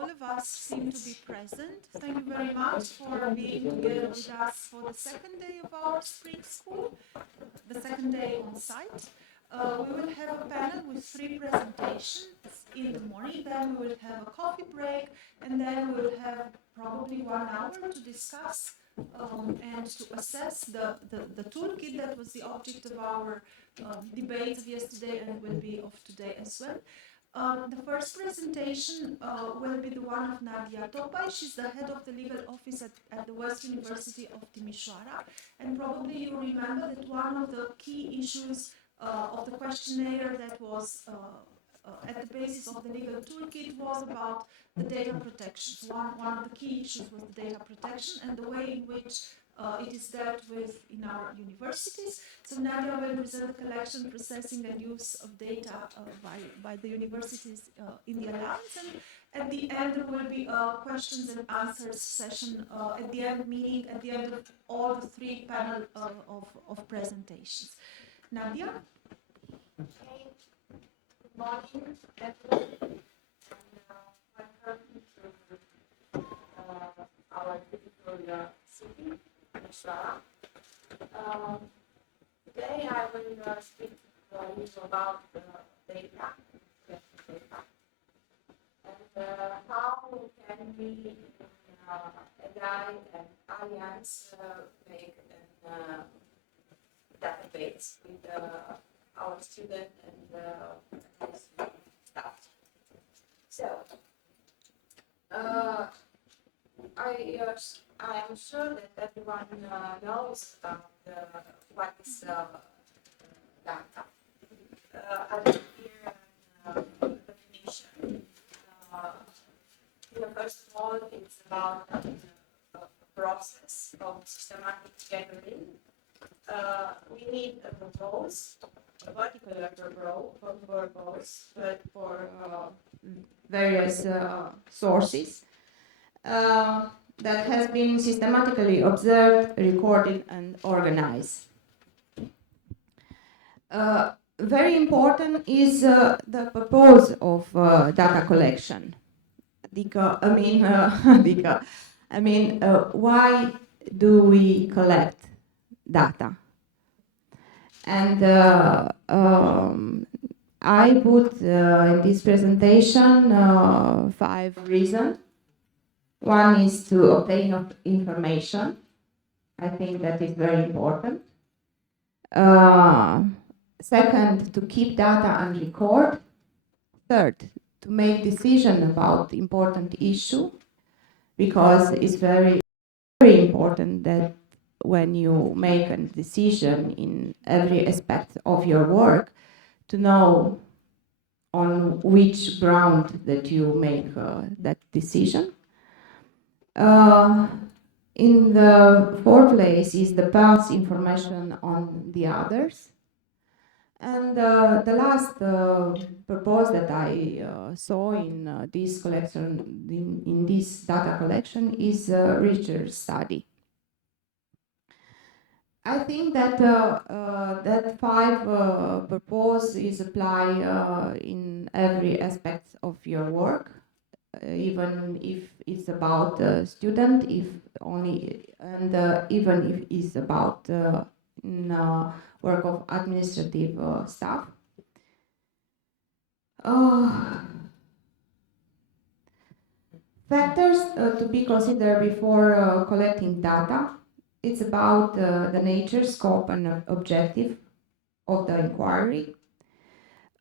all of us seem to be present. Thank you very much for being here with us for the second day of our spring school, the second day on site. We will have a panel with 3 presentations in the morning, then we will have a coffee break, and then we will have probably 1 hour to discuss and to assess the toolkit that was the object of our debate of yesterday and will be of today as well. The first presentation will be the one of Nadia Topay. She's the head of the legal office at the West University of Timișoara. And probably you remember that one of the key issues of the questionnaire that was at the basis of the legal toolkit was about the data protection. One of the key issues was the data protection and the way in which it is dealt with in our universities. So Nadia will present the collection, processing and use of data by the universities in the Alliance. And at the end there will be a questions and answers session at the end, meaning at the end of all the 3 panel of presentations. Nadia? Okay. Good morning, everyone, and welcome to our beautiful city, Timișoara. Today I will speak to you about data, and how can we, EGAI and Alliance, make a database with our student and staff. So, I am sure that everyone knows about what is data. I will here a definition. First of all, it's about a process of systematic gathering. We need a purpose, a particular purpose, but for various sources that has been systematically observed, recorded, and organized. Very important is the purpose of data collection. Why do we collect data? And I put in this presentation 5 reasons. One is to obtain information. I think that is very important. Second, to keep data and record. Third, to make decision about important issue, because it's very, very important that when you make a decision in every aspect of your work, to know on which ground that you make that decision. In the 4th place is the pass information on the others. And the last purpose that I saw in this collection, in this data collection, is research study. I think that that 5 purpose is applied in every aspect of your work, even if it's about student, even if it's about work of administrative staff. Factors to be considered before collecting data. It's about the nature, scope, and objective of the inquiry,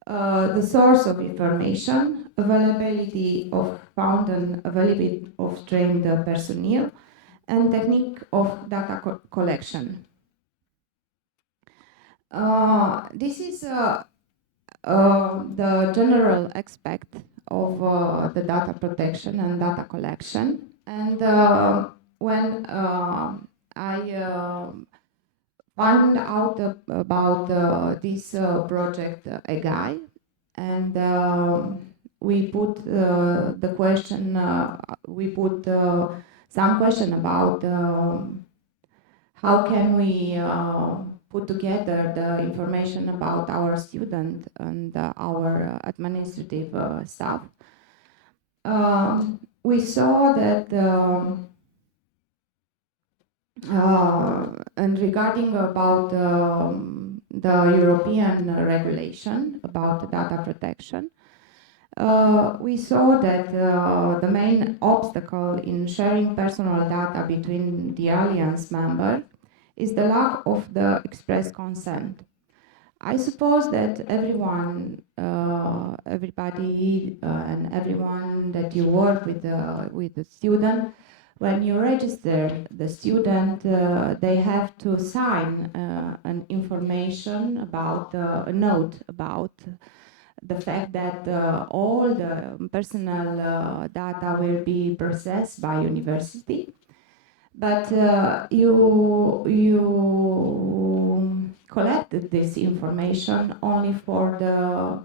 the source of information, availability of found and availability of trained personnel, and technique of data collection. This is the general aspect of the data protection and data collection. And when I found out about this project EGAI, and we put the question, some question about how can we put together the information about our student and our administrative staff. we saw that and regarding about the European regulation about data protection, we saw that the main obstacle in sharing personal data between the alliance members is the lack of the express consent. I suppose that everyone, everybody, and everyone that you work with the student, when you register the student, they have to sign an information about a note about the fact that all the personal data will be processed by university, but you collected this information only for the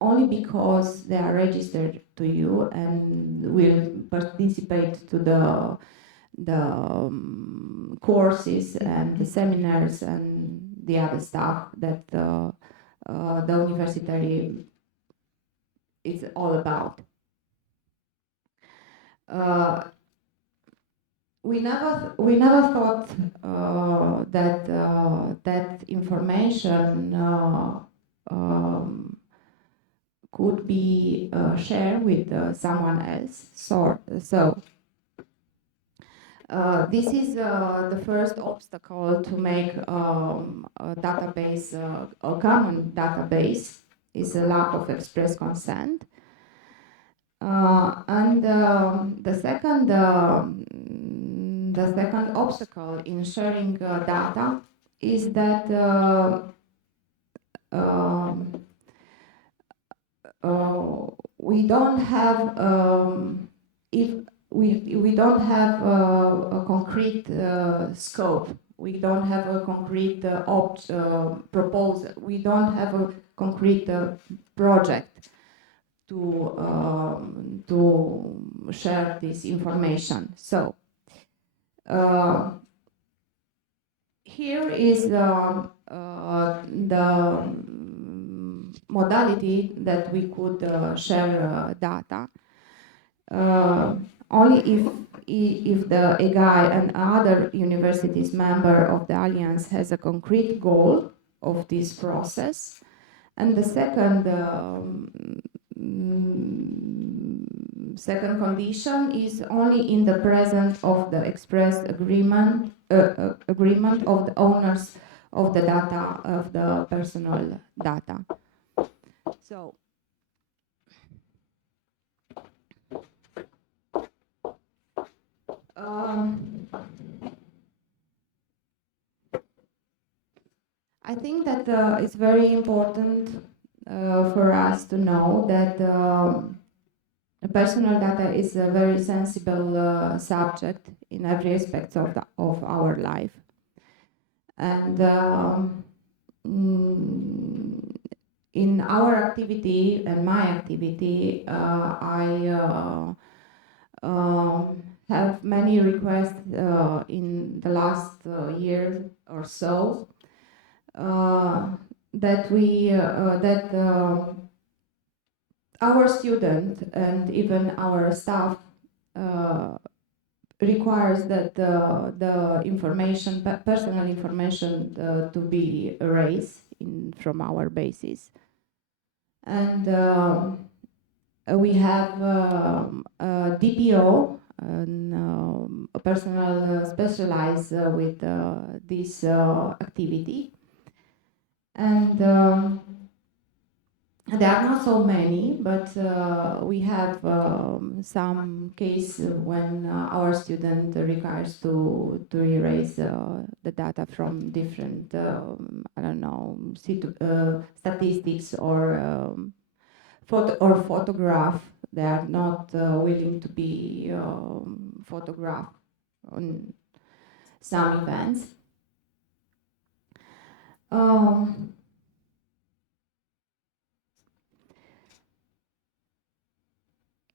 only because they are registered to you and will participate to the courses and the seminars and the other stuff that the university is all about. Uh, we never thought that that information could be shared with someone else. So this is the first obstacle to make a database, a common database, is a lack of express consent. And the second obstacle in sharing data is that um, we don't have if we don't have a concrete scope. We don't have a concrete proposal. We don't have a concrete project to share this information. So here is the modality that we could share data. Only if the EGAI and other universities member of the Alliance has a concrete goal of this process. And the second condition is only in the presence of the express agreement of the owners of the data, of the personal data. So I think that it's very important for us to know that personal data is a very sensible subject in every aspect of our life. And in our activity and my activity, I have many requests in the last year or so that our student and even our staff requires that the information, personal information, to be erased from our bases. And we have a DPO, a personal specialized with this activity. And there are not so many, but we have some case when our student requires to erase the data from different, I don't know, statistics or photograph. They are not willing to be photographed on some events.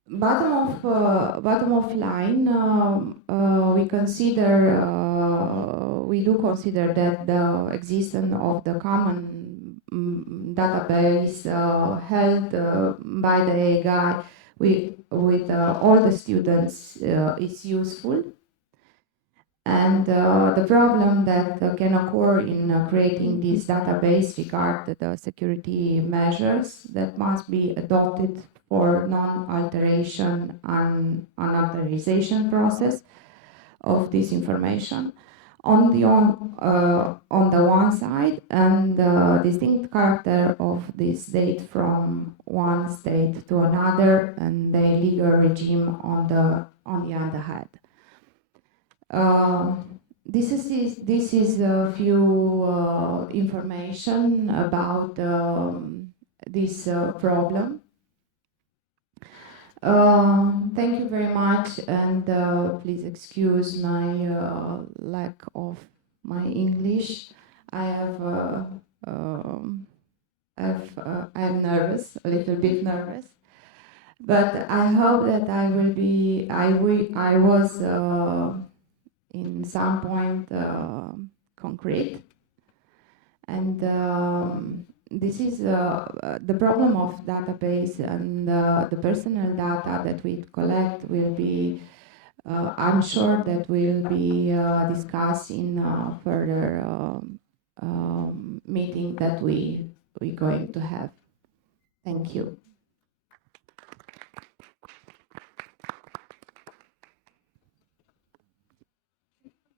Bottom of line, we do consider that the existence of the common database held by the EGAI with all the students is useful. And the problem that can occur in creating this database regard the security measures that must be adopted for non-alteration and unauthorization process of this information on the one side, and the distinct character of this date from one state to another, and the legal regime on the other hand. This is a few information about this problem. Thank you very much, and please excuse my lack of my English. I have I'm nervous, a little bit nervous, but I hope that I will be. I was in some point concrete, and this is the problem of database, and the personal data that we collect will be, I'm sure that will be discussed in further meeting that we're going to have. Thank you.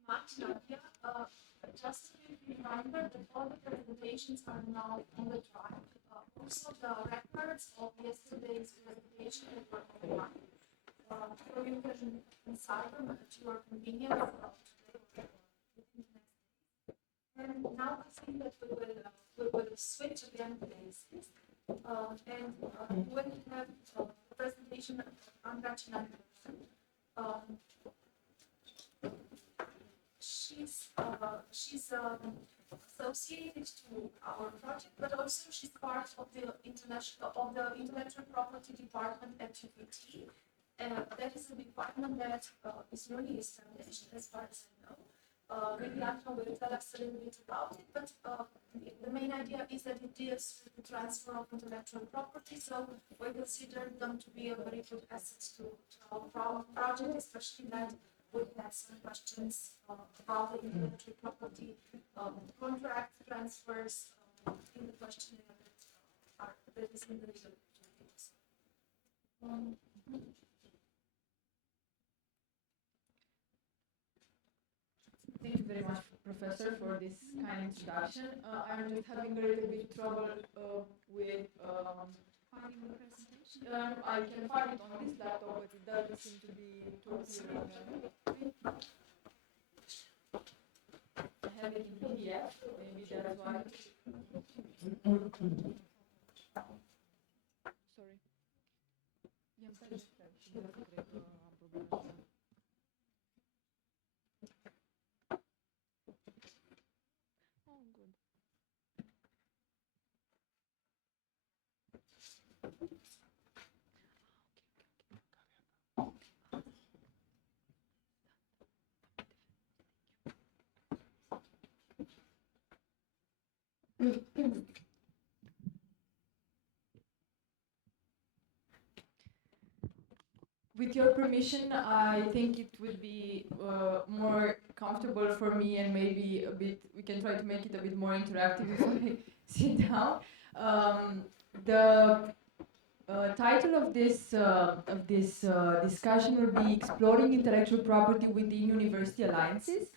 Much, Nadia. Just a reminder that all the presentations are now on the drive. Also, the records of yesterday's presentation were online. So you can insert them at your convenience today. And now I think that we will switch again places. And we will have a presentation of Angachina. She's associated to our project, but also she's part of the intellectual property department at UNITA. That is a department that is really established, as far as I know. Maybe Anna will tell us a little bit about it, but the main idea is that it deals with the transfer of intellectual property, so we consider them to be a very good asset to our project, especially that we have some questions about the intellectual property contract transfers in the questionnaire that is in the legal documents. Thank you very much, Professor, for this kind introduction. I'm just having a little bit trouble with Finding the presentation. I can find it on this laptop, but it doesn't seem to be totally. I have it in PDF. Maybe that's why. Sorry. I-am tare și de cred că am probleme. Oh, good. With your permission, I think it would be more comfortable for me, and maybe a bit, we can try to make it a bit more interactive if I sit down. The title of this discussion will be Exploring Intellectual Property Within University Alliances.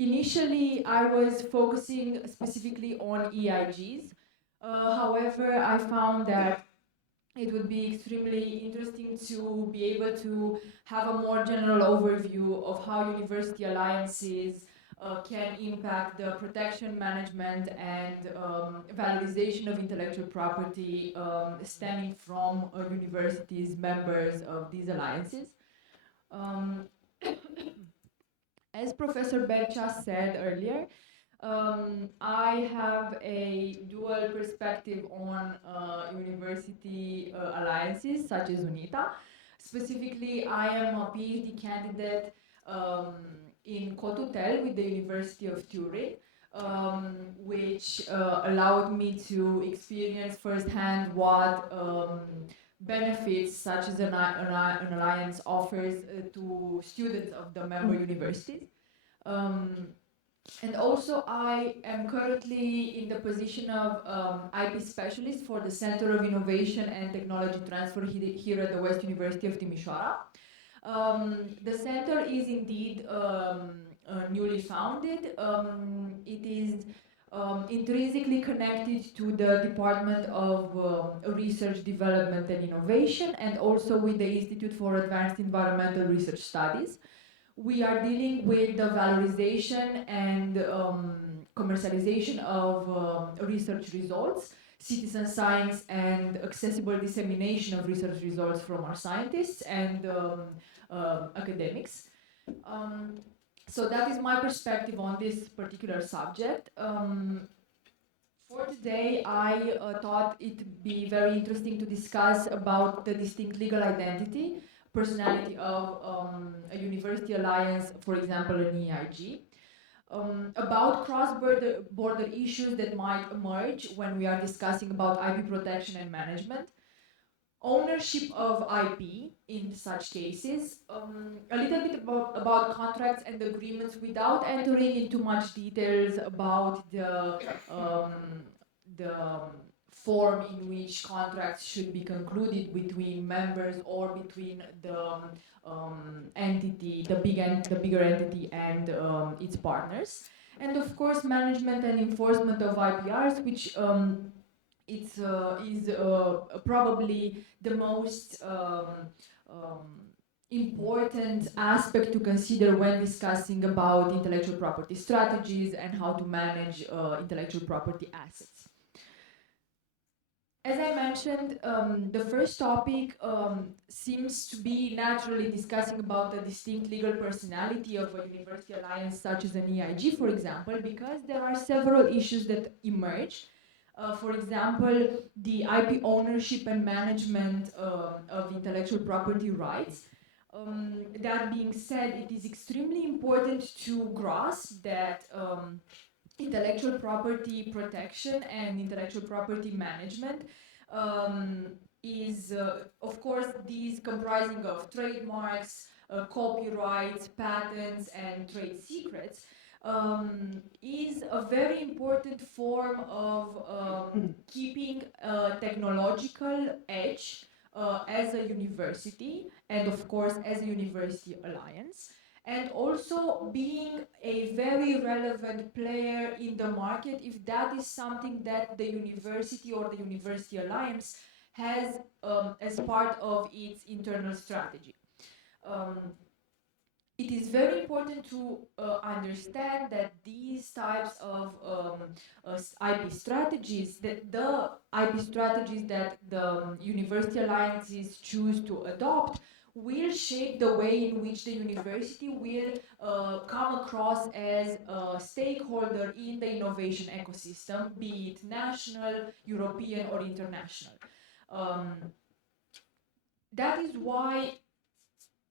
Initially, I was focusing specifically on EIGs. However, I found that it would be extremely interesting to be able to have a more general overview of how university alliances can impact the protection, management, and valorization of intellectual property stemming from universities, members of these alliances. As Professor Bercha said earlier, I have a dual perspective on university alliances such as UNITA. Specifically, I am a PhD candidate in co-tutel with the University of Turin. which allowed me to experience firsthand what benefits such as an alliance offers to students of the member universities. And also, I am currently in the position of IP specialist for the Center of Innovation and Technology Transfer here at the West University of Timișoara. The center is indeed newly founded. It is intrinsically connected to the Department of Research, Development and Innovation, and also with the Institute for Advanced Environmental Research Studies. We are dealing with the valorization and commercialization of research results, citizen science, and accessible dissemination of research results from our scientists and academics. So that is my perspective on this particular subject. For today, I thought it'd be very interesting to discuss about the distinct legal identity, personality of a university alliance, for example, an EIG, about cross-border issues that might emerge when we are discussing about IP protection and management, ownership of IP in such cases, a little bit about contracts and agreements without entering into much details about the form in which contracts should be concluded between members or between the entity, the bigger entity and its partners. And of course, management and enforcement of IPRs, which is probably the most important aspect to consider when discussing about intellectual property strategies and how to manage intellectual property assets. As I mentioned, the first topic seems to be naturally discussing about the distinct legal personality of a university alliance such as an EIG, for example, because there are several issues that emerge. For example, the IP ownership and management of intellectual property rights. That being said, it is extremely important to grasp that intellectual property protection and intellectual property management is, of course, these comprising of trademarks, copyrights, patents, and trade secrets, is a very important form of keeping a technological edge as a university, and of course as a university alliance, and also being a very relevant player in the market if that is something that the university or the university alliance has as part of its internal strategy. It is very important to understand that these types of IP strategies, that the IP strategies that the university alliances choose to adopt will shape the way in which the university will come across as a stakeholder in the innovation ecosystem, be it national, European, or international. That is why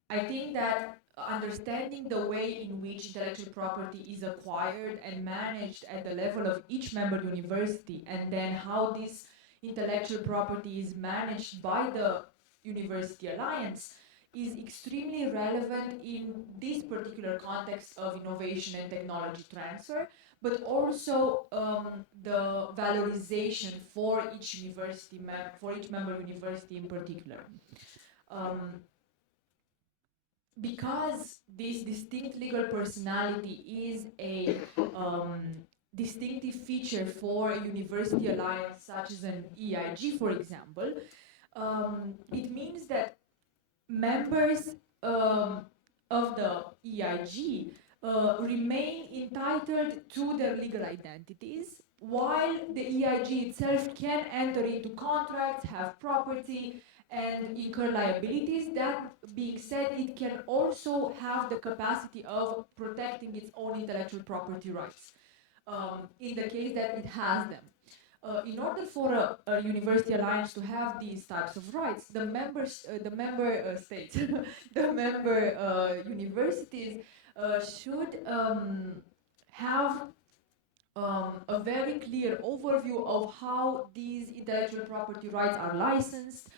I think that understanding the way in which intellectual property is acquired and managed at the level of each member university, and then how this intellectual property is managed by the university alliance, is extremely relevant in this particular context of innovation and technology transfer, but also the valorization for each member university in particular. Because this distinct legal personality is a distinctive feature for a university alliance such as an EIG, for example, it means that members of the EIG remain entitled to their legal identities, while the EIG itself can enter into contracts, have property, and incur liabilities. That being said, it can also have the capacity of protecting its own intellectual property rights in the case that it has them. In order for a university alliance to have these types of rights, the member states, the member universities should have a very clear overview of how these intellectual property rights are licensed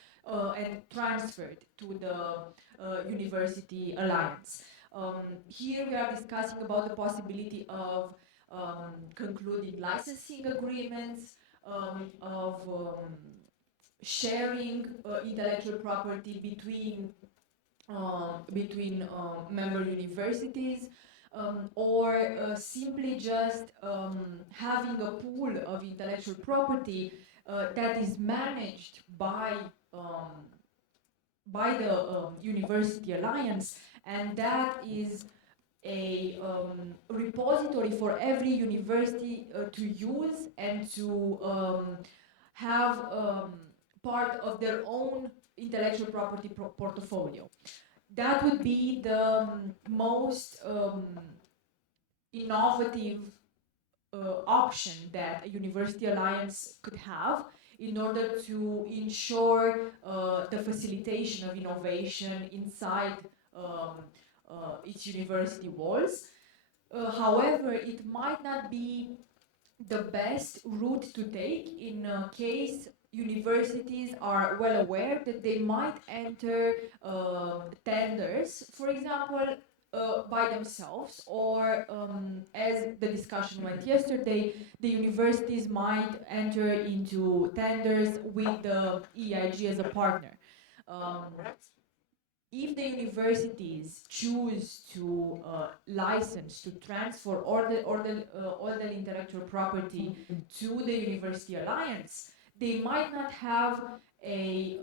and transferred to the University Alliance. Here we are discussing about the possibility of concluding licensing agreements, of sharing intellectual property between member universities, or simply just having a pool of intellectual property that is managed by the University Alliance, and that is a repository for every university to use and to have part of their own intellectual property portfolio. That would be the most innovative option that a University Alliance could have in order to ensure the facilitation of innovation inside its university walls. However, it might not be the best route to take in case universities are well aware that they might enter tenders, for example, by themselves, or as the discussion went yesterday, the universities might enter into tenders with the EIG as a partner. If the universities choose to license, to transfer all the intellectual property to the University Alliance, they might not have a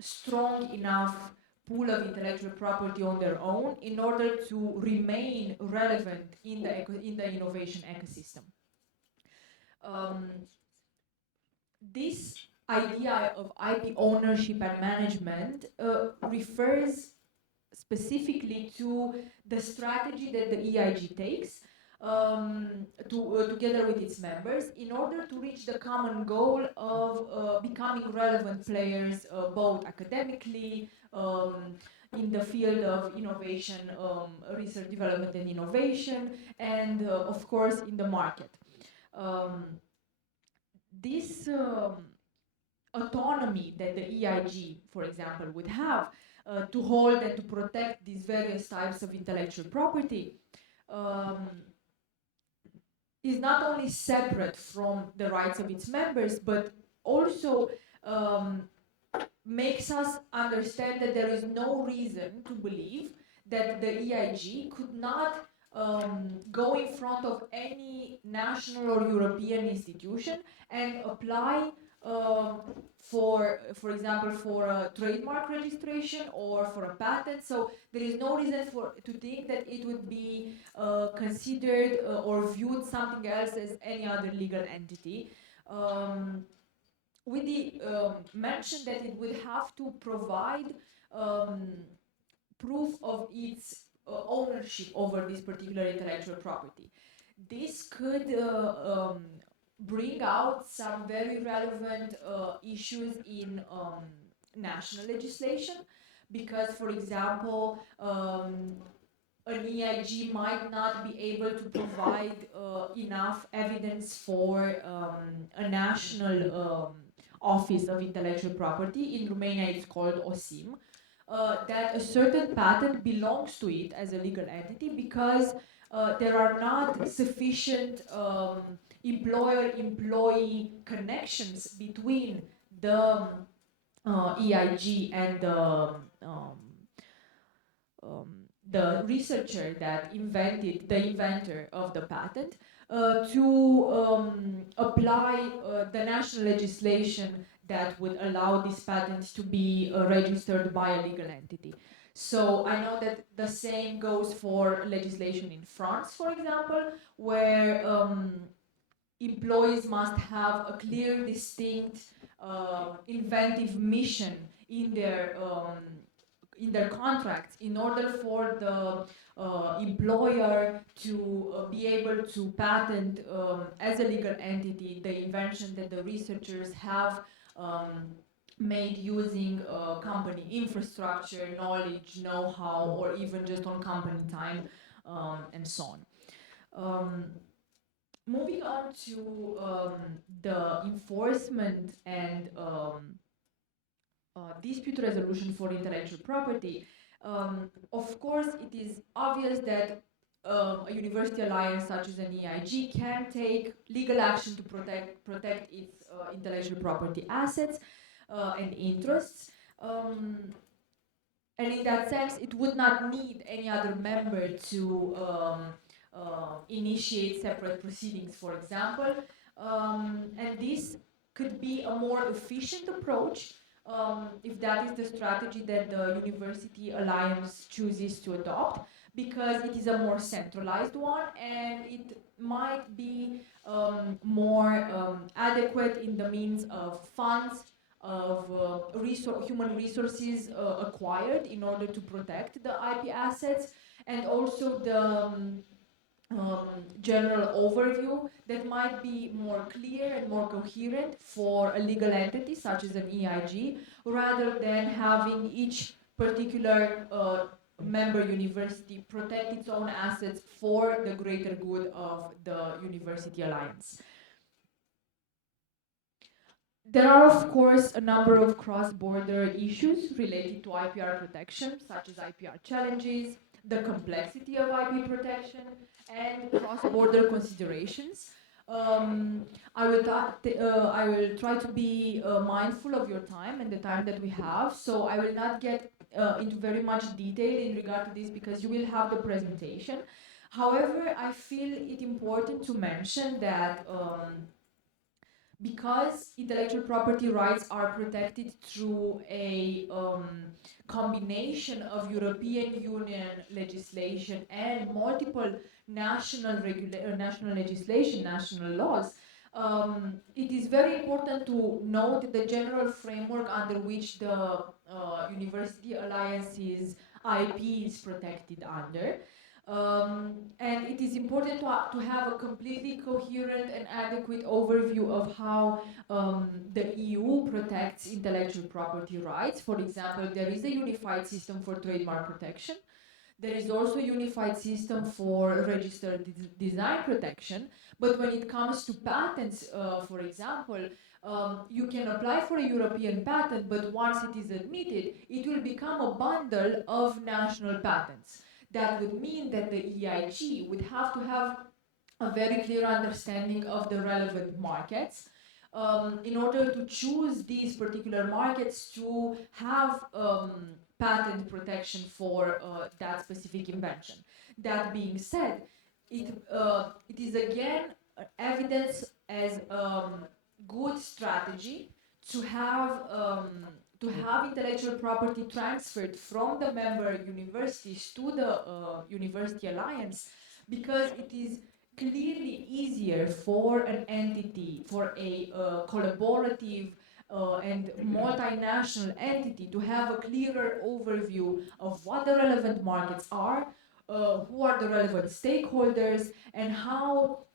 strong enough pool of intellectual property on their own in order to remain relevant in the innovation ecosystem. This idea of IP ownership and management refers specifically to the strategy that the EIG takes together with its members in order to reach the common goal of becoming relevant players, both academically, in the field of innovation, research, development, and innovation, and of course in the market. This autonomy that the EIG, for example, would have to hold and to protect these various types of intellectual property is not only separate from the rights of its members, but also makes us understand that there is no reason to believe that the EIG could not go in front of any national or European institution and apply for example, for a trademark registration or for a patent. So there is no reason to think that it would be considered or viewed something else as any other legal entity. With the mention that it would have to provide proof of its ownership over this particular intellectual property. This could bring out some very relevant issues in national legislation, because, for example, an EIG might not be able to provide enough evidence for a national office of intellectual property. In Romania, it's called OSIM. That a certain patent belongs to it as a legal entity because there are not sufficient employer-employee connections between the EIG and the researcher that invented, the inventor of the patent, to apply the national legislation that would allow these patents to be registered by a legal entity. So I know that the same goes for legislation in France, for example, where employees must have a clear, distinct, inventive mission in their contracts in order for the employer to be able to patent as a legal entity the invention that the researchers have made using company infrastructure, knowledge, know-how, or even just on company time, and so on. moving on to the enforcement and dispute resolution for intellectual property, of course, it is obvious that a university alliance such as an EIG can take legal action to protect its intellectual property assets and interests. And in that sense, it would not need any other member to initiate separate proceedings, for example. And this could be a more efficient approach if that is the strategy that the University Alliance chooses to adopt, because it is a more centralized one and it might be more adequate in the means of funds, of human resources acquired in order to protect the IP assets, and also the general overview that might be more clear and more coherent for a legal entity such as an EIG, rather than having each particular member university protect its own assets for the greater good of the university alliance. There are, of course, a number of cross-border issues related to IPR protection, such as IPR challenges, the complexity of IP protection, and cross-border considerations. I will try to be mindful of your time and the time that we have, so I will not get into very much detail in regard to this because you will have the presentation. However, I feel it important to mention that because intellectual property rights are protected through a combination of European Union legislation and multiple national legislation, national laws, it is very important to note the general framework under which the University Alliance's IP is protected under. And it is important to have a completely coherent and adequate overview of how the EU protects intellectual property rights. For example, there is a unified system for trademark protection. There is also a unified system for registered design protection. But when it comes to patents, for example, you can apply for a European patent, but once it is admitted, it will become a bundle of national patents. That would mean that the EIG would have to have a very clear understanding of the relevant markets in order to choose these particular markets to have patent protection for that specific invention. That being said, it is again evidence as good strategy to have intellectual property transferred from the member universities to the University Alliance, because it is clearly easier for an entity, for a collaborative and multinational entity to have a clearer overview of what the relevant markets are, who are the relevant stakeholders, and how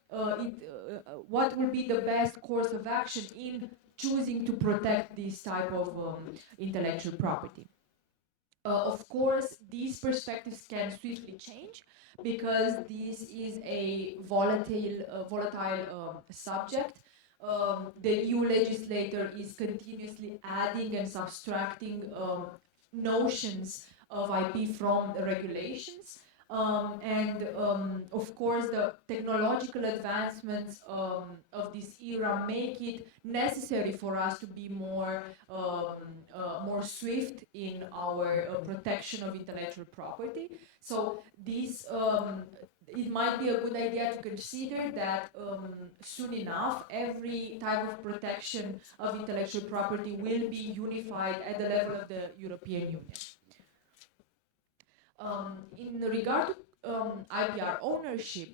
what will be the best course of action in choosing to protect this type of intellectual property. Of course, these perspectives can swiftly change because this is a volatile subject. The EU legislator is continuously adding and subtracting notions of IP from the regulations. Of course, the technological advancements of this era make it necessary for us to be more swift in our protection of intellectual property. So this it might be a good idea to consider that soon enough every type of protection of intellectual property will be unified at the level of the European Union. In regard to IPR ownership,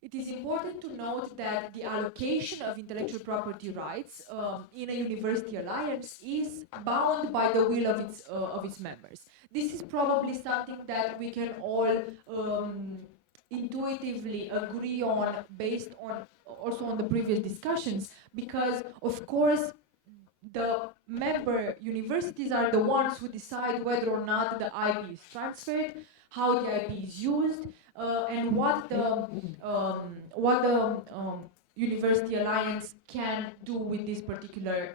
it is important to note that the allocation of intellectual property rights in a university alliance is bound by the will of its members. This is probably something that we can all intuitively agree on, based on also on the previous discussions, because of course the member universities are the ones who decide whether or not the IP is transferred, how the IP is used, and what the University Alliance can do with this particular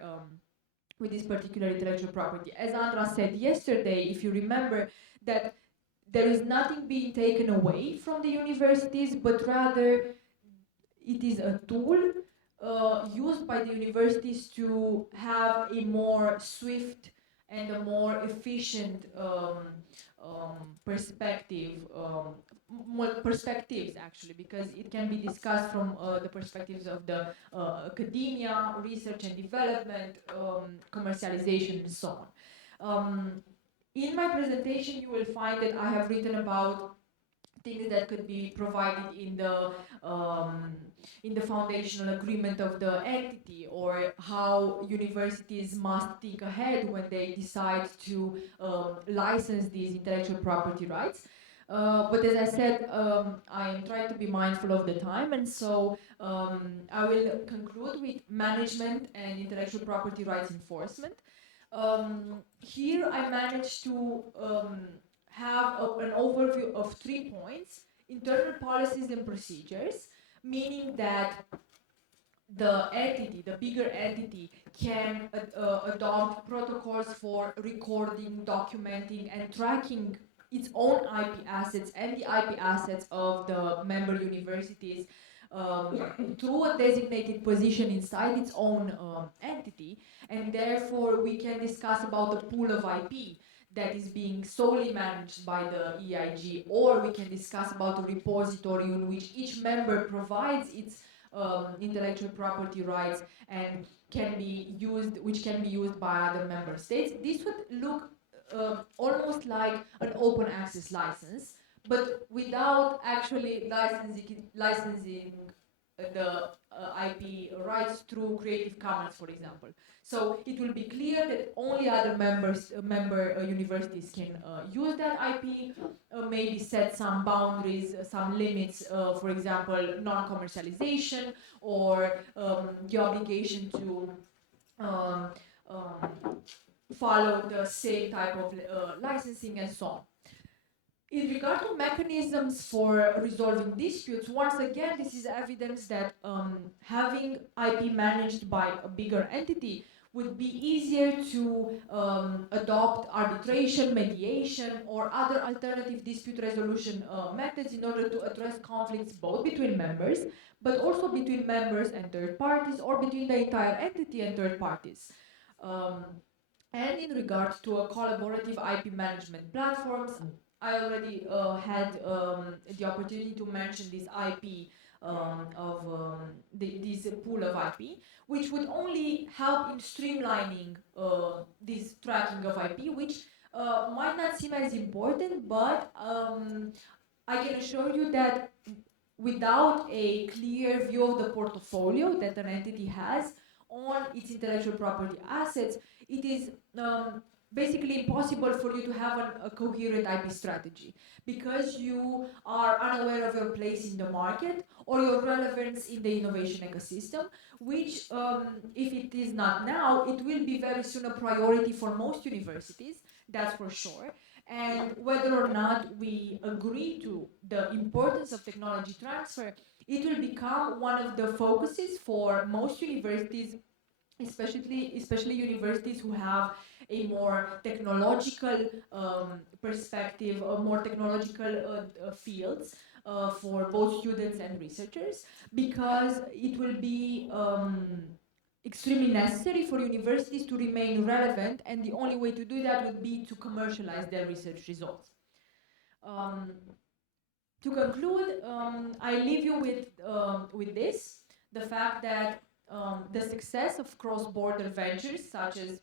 intellectual property. As Andra said yesterday, if you remember, that there is nothing being taken away from the universities, but rather it is a tool used by the universities to have a more swift and a more efficient more perspectives actually, because it can be discussed from the perspectives of the academia, research and development, commercialization and so on. In my presentation you will find that I have written about things that could be provided in the foundational agreement of the entity, or how universities must think ahead when they decide to license these intellectual property rights. But as I said, I am trying to be mindful of the time, and so I will conclude with management and intellectual property rights enforcement. Here I managed to have an overview of 3 points: internal policies and procedures, meaning that the entity, the bigger entity, can adopt protocols for recording, documenting, and tracking its own IP assets and the IP assets of the member universities through a designated position inside its own entity, and therefore we can discuss about the pool of IP that is being solely managed by the EIG, or we can discuss about a repository in which each member provides its intellectual property rights and which can be used by other member states. This would look almost like an open access license, but without actually licensing the IP rights through Creative Commons, for example. So it will be clear that only other member universities can use that IP, maybe set some boundaries, some limits, for example, non-commercialization, or the obligation to um, um, follow the same type of licensing and so on. In regard to mechanisms for resolving disputes, once again, this is evidence that having IP managed by a bigger entity would be easier to adopt arbitration, mediation, or other alternative dispute resolution methods in order to address conflicts both between members, but also between members and third parties, or between the entire entity and third parties. And in regard to a collaborative IP management platforms, I already had the opportunity to mention this IP this pool of IP, which would only help in streamlining this tracking of IP, which might not seem as important, but I can assure you that without a clear view of the portfolio that an entity has on its intellectual property assets, it is basically impossible for you to have a coherent IP strategy, because you are unaware of your place in the market or your relevance in the innovation ecosystem, which, if it is not now, it will be very soon a priority for most universities, that's for sure. And whether or not we agree to the importance of technology transfer, it will become one of the focuses for most universities, especially universities who have a more technological perspective, more technological fields for both students and researchers, because it will be extremely necessary for universities to remain relevant, and the only way to do that would be to commercialize their research results. To conclude, I leave you with this, the fact that the success of cross-border ventures such as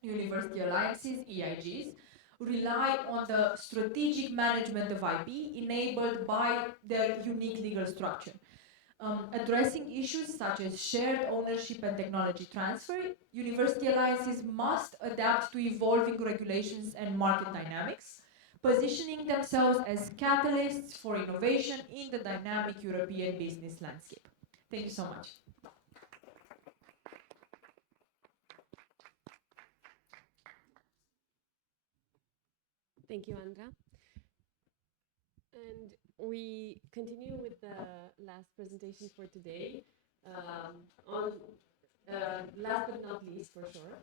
university alliances, EIGs, rely on the strategic management of IP enabled by their unique legal structure. Addressing issues such as shared ownership and technology transfer, university alliances must adapt to evolving regulations and market dynamics, positioning themselves as catalysts for innovation in the dynamic European business landscape. Thank you so much. Thank you, Andra. And we continue with the last presentation for today. On last but not least, for sure,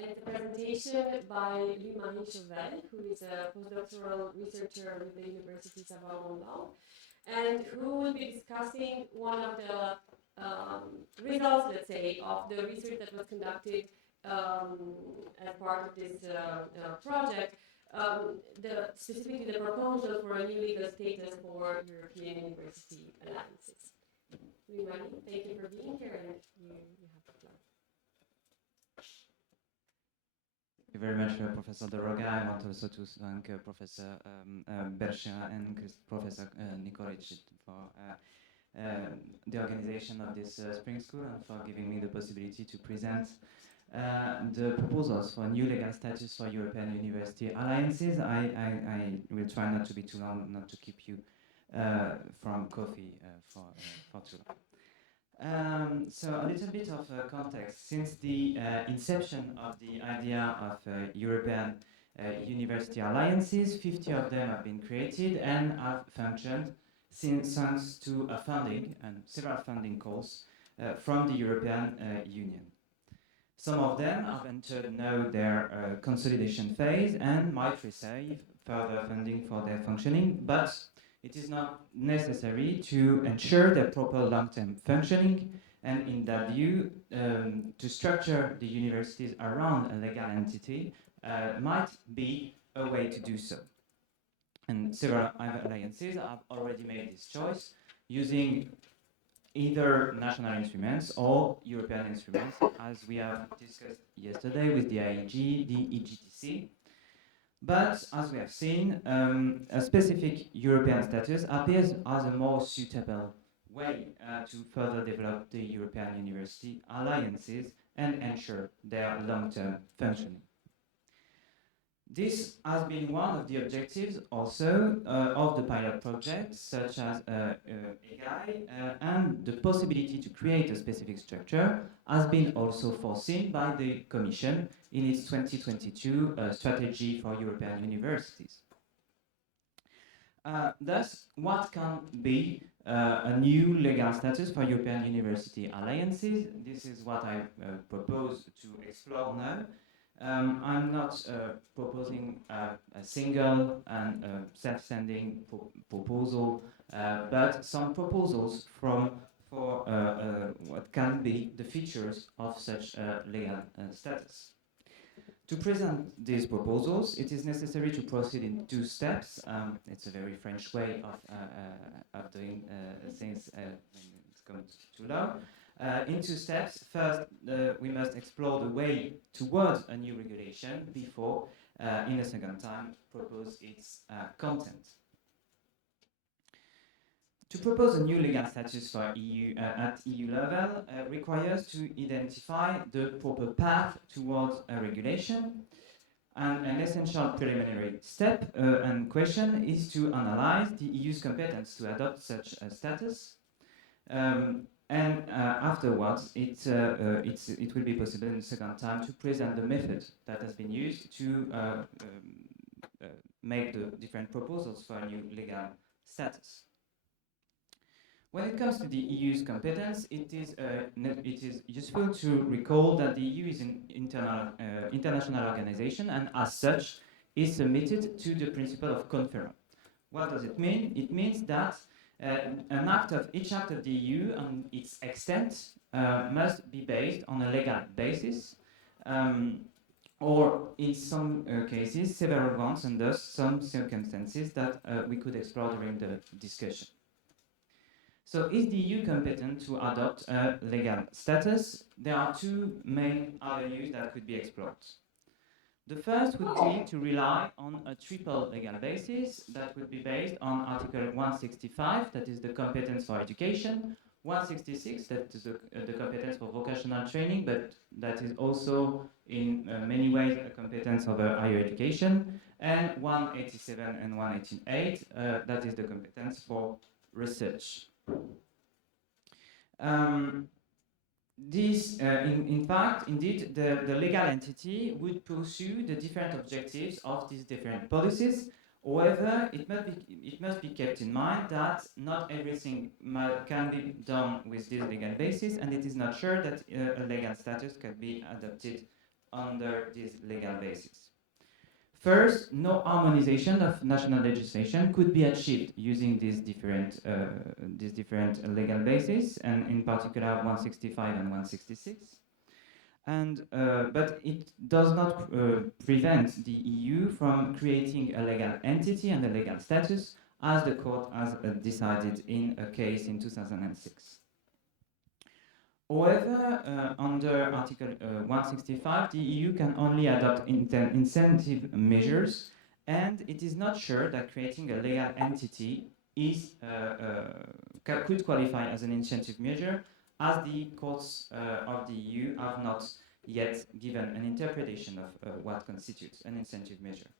it's a presentation by Louis-Marie Chauvel, who is a postdoctoral researcher with the University Savoie-Mont-Blanc, and who will be discussing one of the results, let's say, of the research that was conducted as part of this project, specifically the proposal for a new legal status for European university alliances. Louis-Marie, thank you for being here, and you have the floor. Thank you very much, Professor Doroga. I want also to thank Professor Berchin and Professor Nikolic for the organization of this spring school and for giving me the possibility to present the proposals for new legal status for European university alliances. I will try not to be too long, not to keep you from coffee for too long. So a little bit of context. Since the inception of the idea of European university alliances, 50 of them have been created and have functioned thanks to a funding and several funding calls from the European Union. Some of them have entered now their consolidation phase and might receive further funding for their functioning, but it is not necessary to ensure their proper long-term functioning, and in that view, to structure the universities around a legal entity might be a way to do so. And several alliances have already made this choice using either national instruments or European instruments, as we have discussed yesterday with the IEG, the EGTC. But as we have seen, a specific European status appears as a more suitable way to further develop the European university alliances and ensure their long-term functioning. This has been one of the objectives also of the pilot projects, such as EGAI, and the possibility to create a specific structure has been also foreseen by the Commission in its 2022 strategy for European universities. Thus, what can be a new legal status for European university alliances? This is what I propose to explore now. I'm not proposing a single and self-standing proposal, but some proposals for what can be the features of such legal status. To present these proposals, it is necessary to proceed in two steps. It's a very French way of doing things when it's come too long. In two steps, first, we must explore the way towards a new regulation before, in a second time, propose its content. To propose a new legal status for EU at EU level requires to identify the proper path towards a regulation. And an essential preliminary step and question is to analyze the EU's competence to adopt such a status. And afterwards, it will be possible in the second time to present the method that has been used to make the different proposals for a new legal status. When it comes to the EU's competence, it is useful to recall that the EU is an international organization and as such is submitted to the principle of conference. What does it mean? It means that each act of the EU and its extent must be based on a legal basis, or in some cases, several ones, and thus some circumstances that we could explore during the discussion. So is the EU competent to adopt a legal status? There are two main avenues that could be explored. The first would be to rely on a triple legal basis that would be based on Article 165, that is the competence for education, 166, that is the competence for vocational training, but that is also in many ways a competence of higher education, and 187 and 188, that is the competence for research. In fact, indeed, the legal entity would pursue the different objectives of these different policies. However, it must be kept in mind that not everything can be done with this legal basis, and it is not sure that a legal status can be adopted under this legal basis. First, no harmonization of national legislation could be achieved using these different legal bases, and in particular 165 and 166. And but it does not prevent the EU from creating a legal entity and a legal status, as the court has decided in a case in 2006. However, under Article 165, the EU can only adopt incentive measures, and it is not sure that creating a legal entity is, could qualify as an incentive measure, as the courts of the EU have not yet given an interpretation of what constitutes an incentive measure.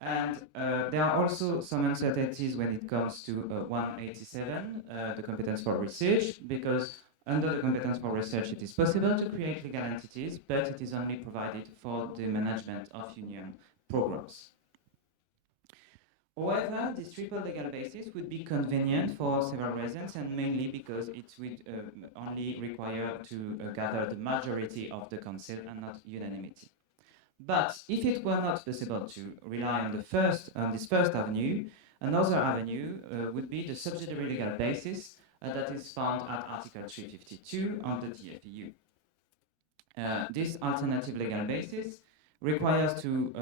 And there are also some uncertainties when it comes to 187, the competence for research, because under the competence for research, it is possible to create legal entities, but it is only provided for the management of union programs. However, this triple legal basis would be convenient for several reasons, and mainly because it would only require to gather the majority of the Council and not unanimity. But if it were not possible to rely on this first avenue, another avenue would be the subsidiary legal basis that is found at Article 352 of the TFEU. This alternative legal basis requires to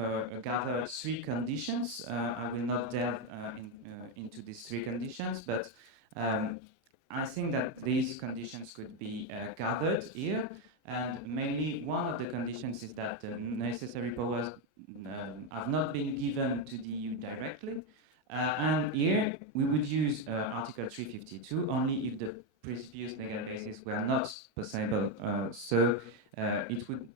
gather three conditions. I will not delve into these three conditions, but I think that these conditions could be gathered here. And mainly one of the conditions is that the necessary powers have not been given to the EU directly. And here we would use Article 352 only if the previous legal basis were not possible. So it could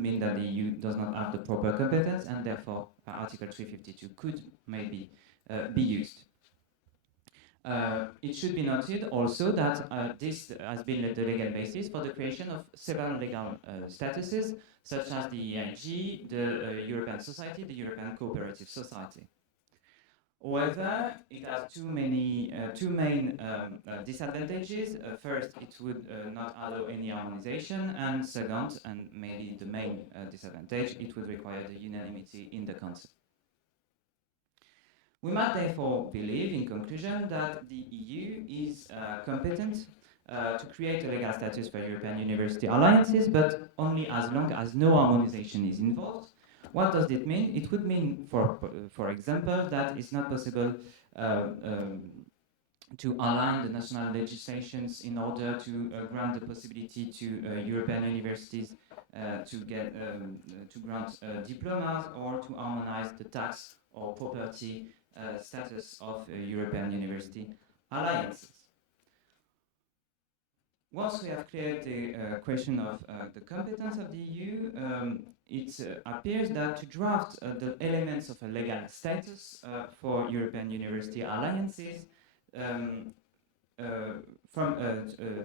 mean that the EU does not have the proper competence, and therefore Article 352 could maybe be used. It should be noted also that this has been the legal basis for the creation of several legal statuses, such as the EIG, the European Society, the European Cooperative Society. However, it has two main disadvantages. First, it would not allow any harmonization, and second, and maybe the main disadvantage, it would require the unanimity in the Council. We might therefore believe, in conclusion, that the EU is competent to create a legal status for European university alliances, but only as long as no harmonization is involved. What does it mean? It would mean, for example, that it's not possible to align the national legislations in order to grant the possibility to European universities to grant diplomas, or to harmonize the tax or property status of European university alliances. Once we have cleared the question of the competence of the EU, it appears that to draft the elements of a legal status for European university alliances,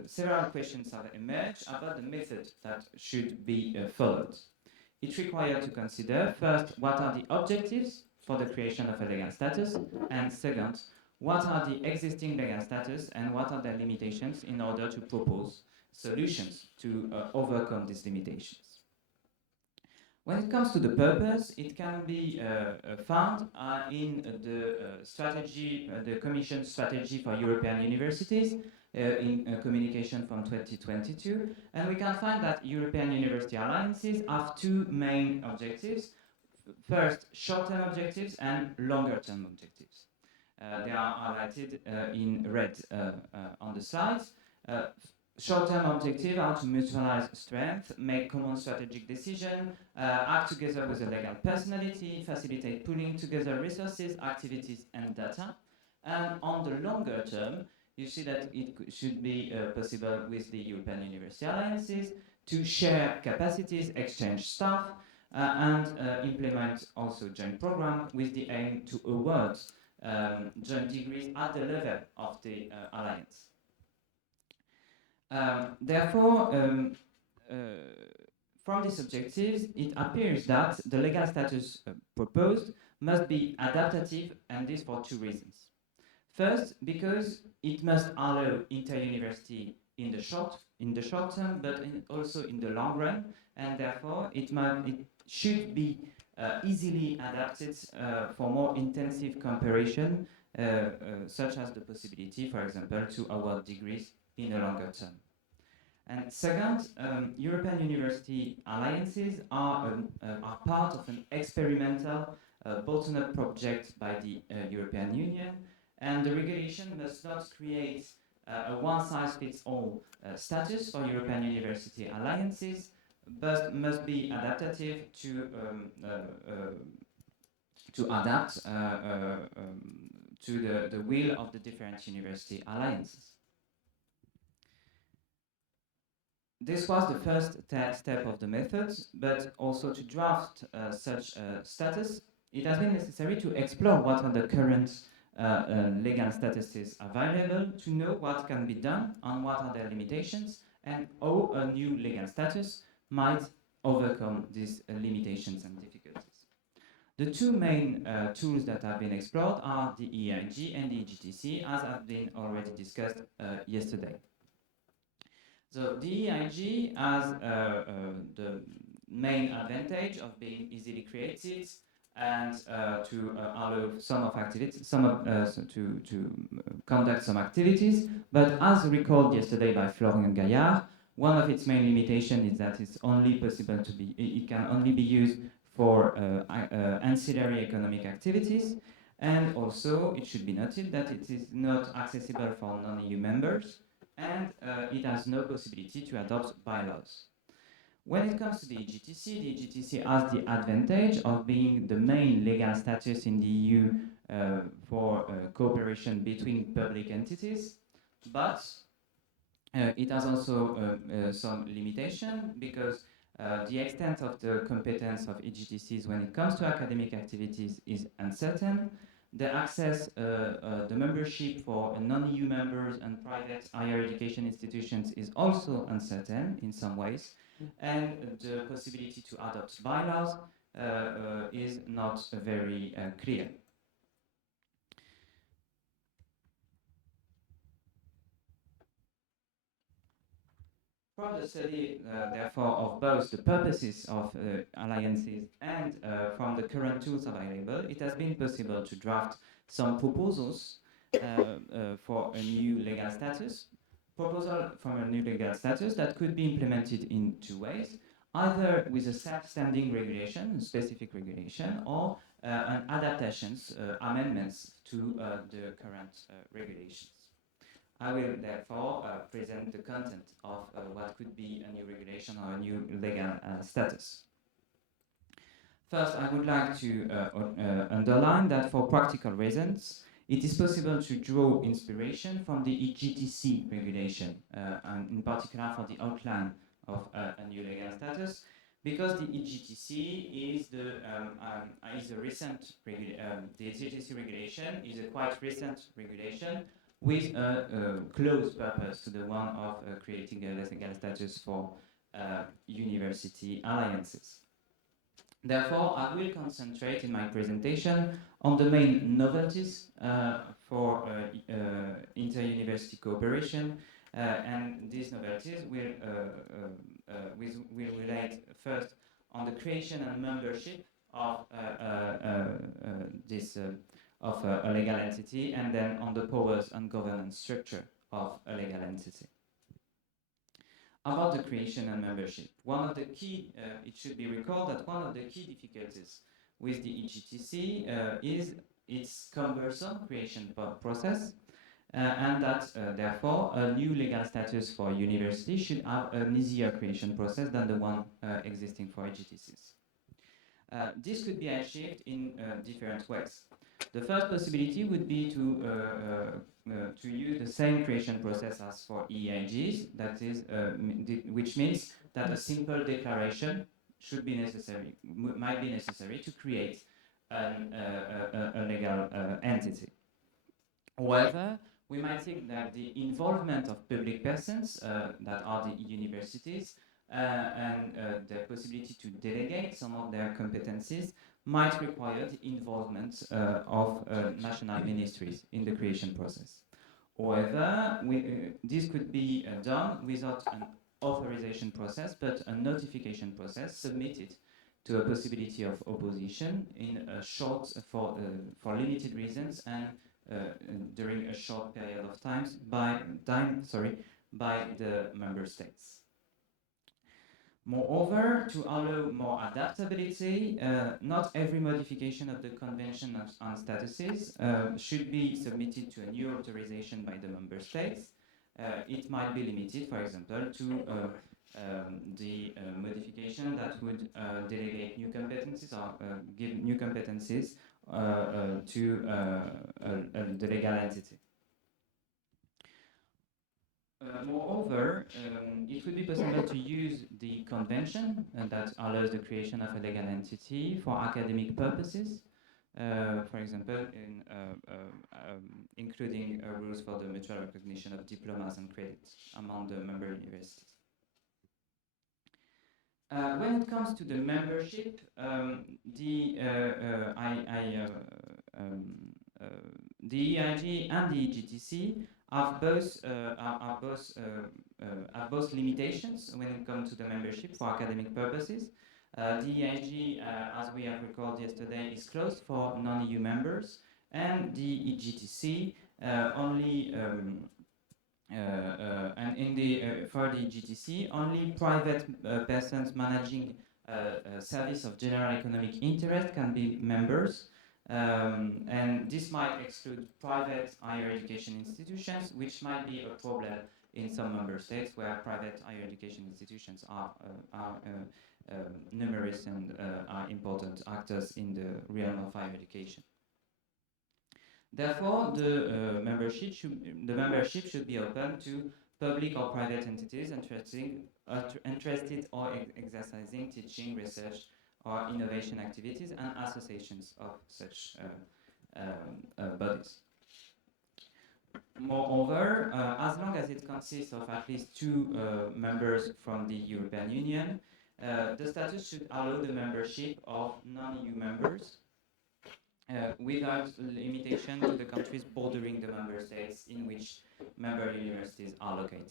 several questions have emerged about the method that should be followed. It requires to consider first what are the objectives for the creation of a legal status, and second, what are the existing legal status and what are their limitations in order to propose solutions to overcome these limitations. When it comes to the purpose, it can be found in the strategy, the Commission strategy for European universities, in a communication from 2022, and we can find that European university alliances have two main objectives. First, short-term objectives and longer-term objectives. They are highlighted in red on the slides. Short-term objectives are to mutualize strength, make common strategic decisions, act together with a legal personality, facilitate pooling together resources, activities, and data. And on the longer term, you see that it should be possible with the European University Alliances to share capacities, exchange staff, and implement also joint programs with the aim to award joint degrees at the level of the alliance. Therefore, from these objectives, it appears that the legal status proposed must be adaptive, and this for two reasons. First, because it must allow inter-university in the short term, but also in the long run, and therefore it should be easily adapted for more intensive comparison, such as the possibility, for example, to award degrees in the longer term. And second, European University Alliances are part of an experimental bottom-up project by the European Union, and the regulation must not create a one-size-fits-all status for European University Alliances, but must be adaptive to adapt to the will of the different university alliances. This was the first step of the methods, but also to draft such status, it has been necessary to explore what are the current legal statuses available, to know what can be done and what are their limitations, and how a new legal status might overcome these limitations and difficulties. The two main tools that have been explored are the EIG and the EGTC, as have been already discussed yesterday. So the EIG has the main advantage of being easily created and to allow to conduct some activities. But as recalled yesterday by Florian Gaillard, one of its main limitations is that it's only possible to be, it can only be used for ancillary economic activities. And also, it should be noted that it is not accessible for non-EU members, and it has no possibility to adopt bylaws. When it comes to the EGTC has the advantage of being the main legal status in the EU for cooperation between public entities, but it has also some limitation, because the extent of the competence of EGTCs when it comes to academic activities is uncertain. The access, the membership for non-EU members and private higher education institutions is also uncertain in some ways, and the possibility to adopt bylaws is not very clear. From the study, therefore, of both the purposes of alliances and from the current tools available, it has been possible to draft some proposals for a new legal status. Proposal from a new legal status that could be implemented in two ways, either with a self-standing regulation, a specific regulation, or an adaptations, amendments to the current regulations. I will therefore present the content of what could be a new regulation or a new legal status. First, I would like to underline that for practical reasons, it is possible to draw inspiration from the EGTC regulation, and in particular for the outline of a new legal status, because the EGTC is a recent the EGTC regulation is a quite recent regulation with a close purpose to the one of creating a legal status for university alliances. Therefore, I will concentrate in my presentation on the main novelties for inter-university cooperation, and these novelties will relate first on the creation and membership of a legal entity, and then on the powers and governance structure of a legal entity. About the creation and membership, one of the key, it should be recalled that one of the key difficulties with the EGTC is its cumbersome creation process, and that therefore a new legal status for university should have an easier creation process than the one existing for EGTCs. This could be achieved in different ways. The first possibility would be to use the same creation process as for EIGs, that is, which means that a simple declaration should be necessary, might be necessary to create a legal entity. However, we might think that the involvement of public persons, that are the universities, and the possibility to delegate some of their competencies might require the involvement of national ministries in the creation process. However, this could be done without an authorization process, but a notification process submitted to a possibility of opposition in a short, for limited reasons and during a short period of time by the member states. Moreover, to allow more adaptability, not every modification of the Convention on Statuses should be submitted to a new authorization by the member states. It might be limited, for example, to the modification that would delegate new competencies or give new competencies to the legal entity. Moreover, it would be possible to use the convention that allows the creation of a legal entity for academic purposes, for example, in including rules for the mutual recognition of diplomas and credits among the member universities. When it comes to the membership, the EIG and the EGTC have both limitations when it comes to the membership for academic purposes. The EIG, as we have recalled yesterday, is closed for non-EU members, and the EGTC only and in the for the GTC, only private persons managing a service of general economic interest can be members, and this might exclude private higher education institutions, which might be a problem in some member states where private higher education institutions are numerous and are important actors in the realm of higher education. Therefore, the membership should be open to public or private entities interested or exercising teaching, research, or innovation activities, and associations of such bodies. Moreover, as long as it consists of at least 2 members from the European Union, the status should allow the membership of non-EU members without limitation to the countries bordering the member states in which member universities are located.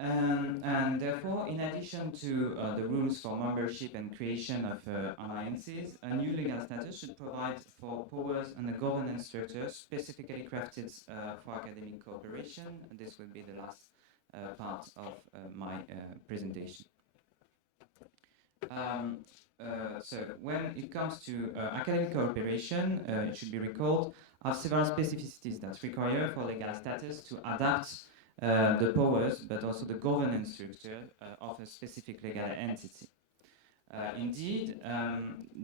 And therefore, in addition to the rules for membership and creation of alliances, a new legal status should provide for powers and a governance structure specifically crafted for academic cooperation. And this will be the last part of my presentation. So when it comes to academic cooperation, it should be recalled, have several specificities that require for legal status to adapt the powers, but also the governance structure of a specific legal entity. Indeed,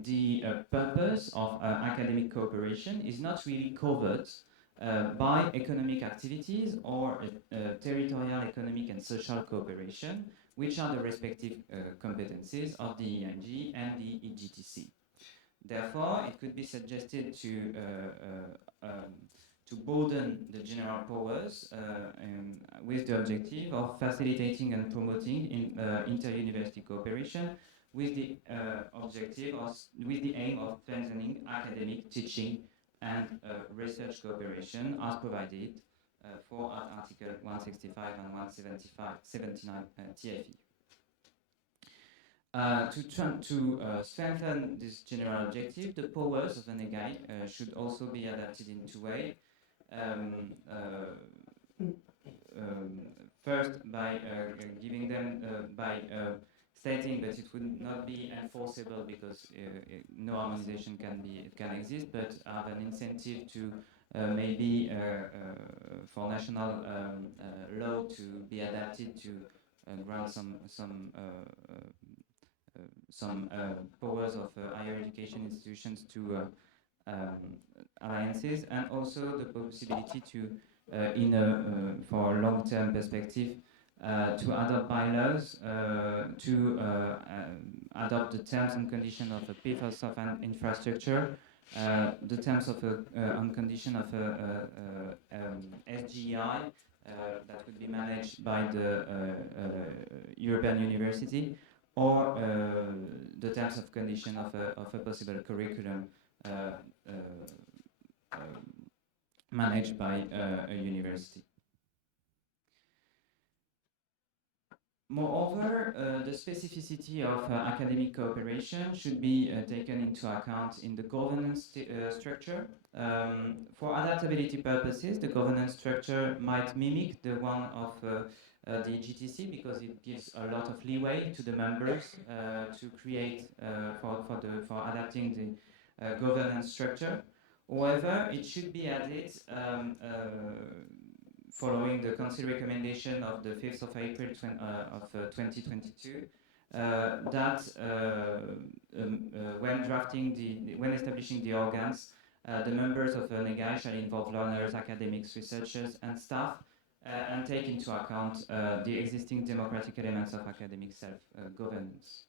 the purpose of academic cooperation is not really covered by economic activities or territorial economic and social cooperation, which are the respective competencies of the EIG and the EGTC. Therefore, it could be suggested to broaden the general powers with the objective of facilitating and promoting inter-university cooperation with the with the aim of strengthening academic, teaching, and research cooperation as provided for Article 165 and 179 TFE. To strengthen this general objective, the powers of an EGAI should also be adapted in 2 ways. First, by giving them by stating that it would not be enforceable because no harmonization can exist, but have an incentive to maybe for national law to be adapted to grant some powers of higher education institutions to alliances, and also the possibility to, for a long-term perspective, to adopt bylaws, to adopt the terms and conditions of a PFAS of an infrastructure, the terms of on condition of a SGI that would be managed by the European University, or the terms of condition of a possible curriculum managed by a university. Moreover, the specificity of academic cooperation should be taken into account in the governance structure. For adaptability purposes, the governance structure might mimic the one of the GTC because it gives a lot of leeway to the members to create for adapting the governance structure. However, it should be added following the Council recommendation of the 5th of April 2022, that when establishing the organs, the members of an EGAI shall involve learners, academics, researchers, and staff, and take into account the existing democratic elements of academic self-governance.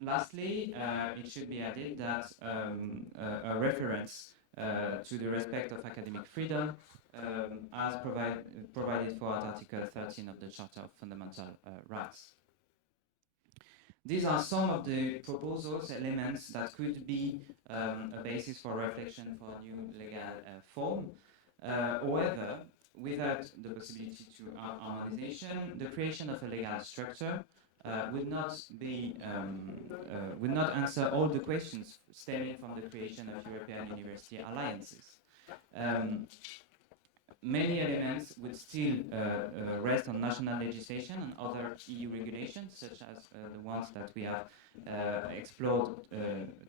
Lastly, it should be added that a reference to the respect of academic freedom as provided for at Article 13 of the Charter of Fundamental Rights. These are some of the proposals, elements that could be a basis for reflection for a new legal form. However, without the possibility to harmonization, the creation of a legal structure would not answer all the questions stemming from the creation of European university alliances. Many elements would still rest on national legislation and other EU regulations, such as the ones that we have explored